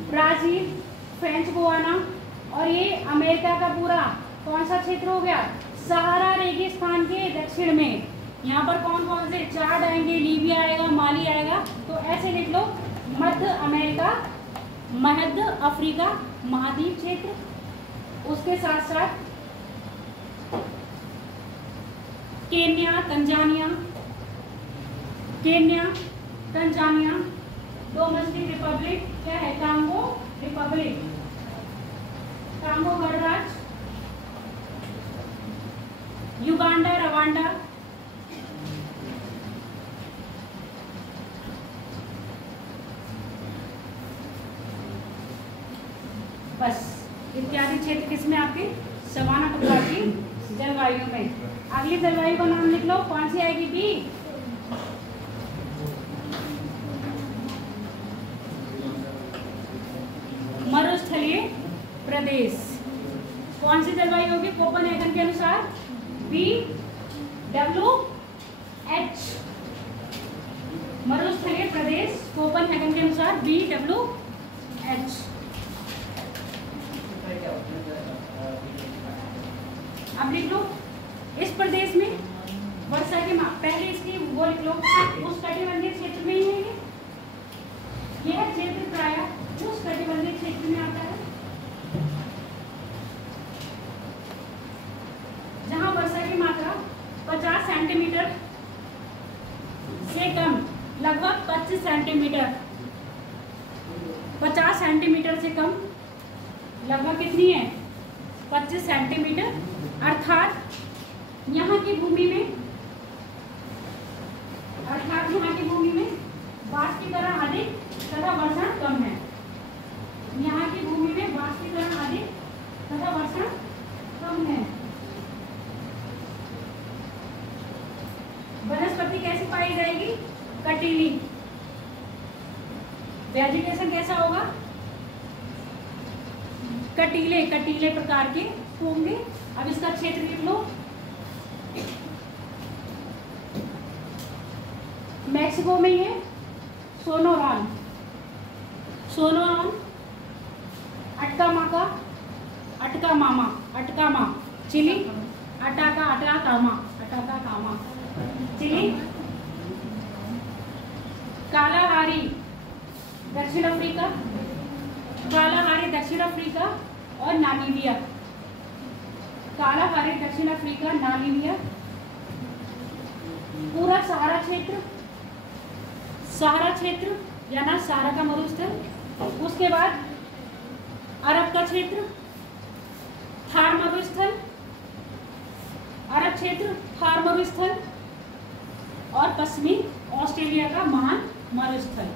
ब्राजील, फ्रेंच गुआना और ये अमेरिका का पूरा कौन सा क्षेत्र हो गया? सहारा रेगिस्तान के दक्षिण में। यहाँ पर कौन कौन से चार्ट आएंगे? लीबिया आएगा, माली आएगा। तो ऐसे लिख लो, मध्य अमेरिका, मध्य अफ्रीका महाद्वीप क्षेत्र, उसके साथ साथ केन्या, तंजानिया, डोमेस्टिक रिपब्लिक क्या है? कांगो रिपब्लिक, कांगो गणराज्य, युगांडा, रवांडा, बस इत्यादि क्षेत्र किसमें? आपके सवाना प्रकार की जलवायु में। अगली जलवायु का नाम लिख लो, कौन सी आएगी? बी। मरुस्थलीय प्रदेश। कौन सी जलवायु होगी कोपेनहेगन के अनुसार? BWH। मरुस्थलीय प्रदेश कोपेनहेगन के अनुसार BWH। अब लिख लो, इस प्रदेश में वर्षा की पहले इसकी वो लिख लो, उस कटिबंधीय क्षेत्र में ही है यह क्षेत्र प्रायः उस कटिबंधीय क्षेत्र में आता है जहां वर्षा की मात्रा 50 सेंटीमीटर से कम, लगभग 25 सेंटीमीटर, 50 सेंटीमीटर से कम, लगभग कितनी है? 25 सेंटीमीटर। अर्थात यहाँ की भूमि में वाष्पीकरण अधिक तथा वर्षण कम है। यहाँ की भूमि में वाष्पीकरण अधिक तथा वर्षण कम है। वनस्पति कैसी पाई जाएगी? कटीली। वेजिटेशन कैसा होगा? कटीले प्रकार के होंगे। अब इसका क्षेत्र लिख लो, मैक्सिको में ये Sonoran, Atacama, Chile, Atacama, Chile, Kalahari दक्षिण अफ्रीका और नामीबिया। कालाहारी दक्षिण अफ्रीका, नामीबिया। पूरा सहारा क्षेत्र या ना सहारा का मरुस्थल। उसके बाद अरब का क्षेत्र, थार मरुस्थल, अरब क्षेत्र, थार मरुस्थल और पश्चिमी ऑस्ट्रेलिया का महान मरुस्थल।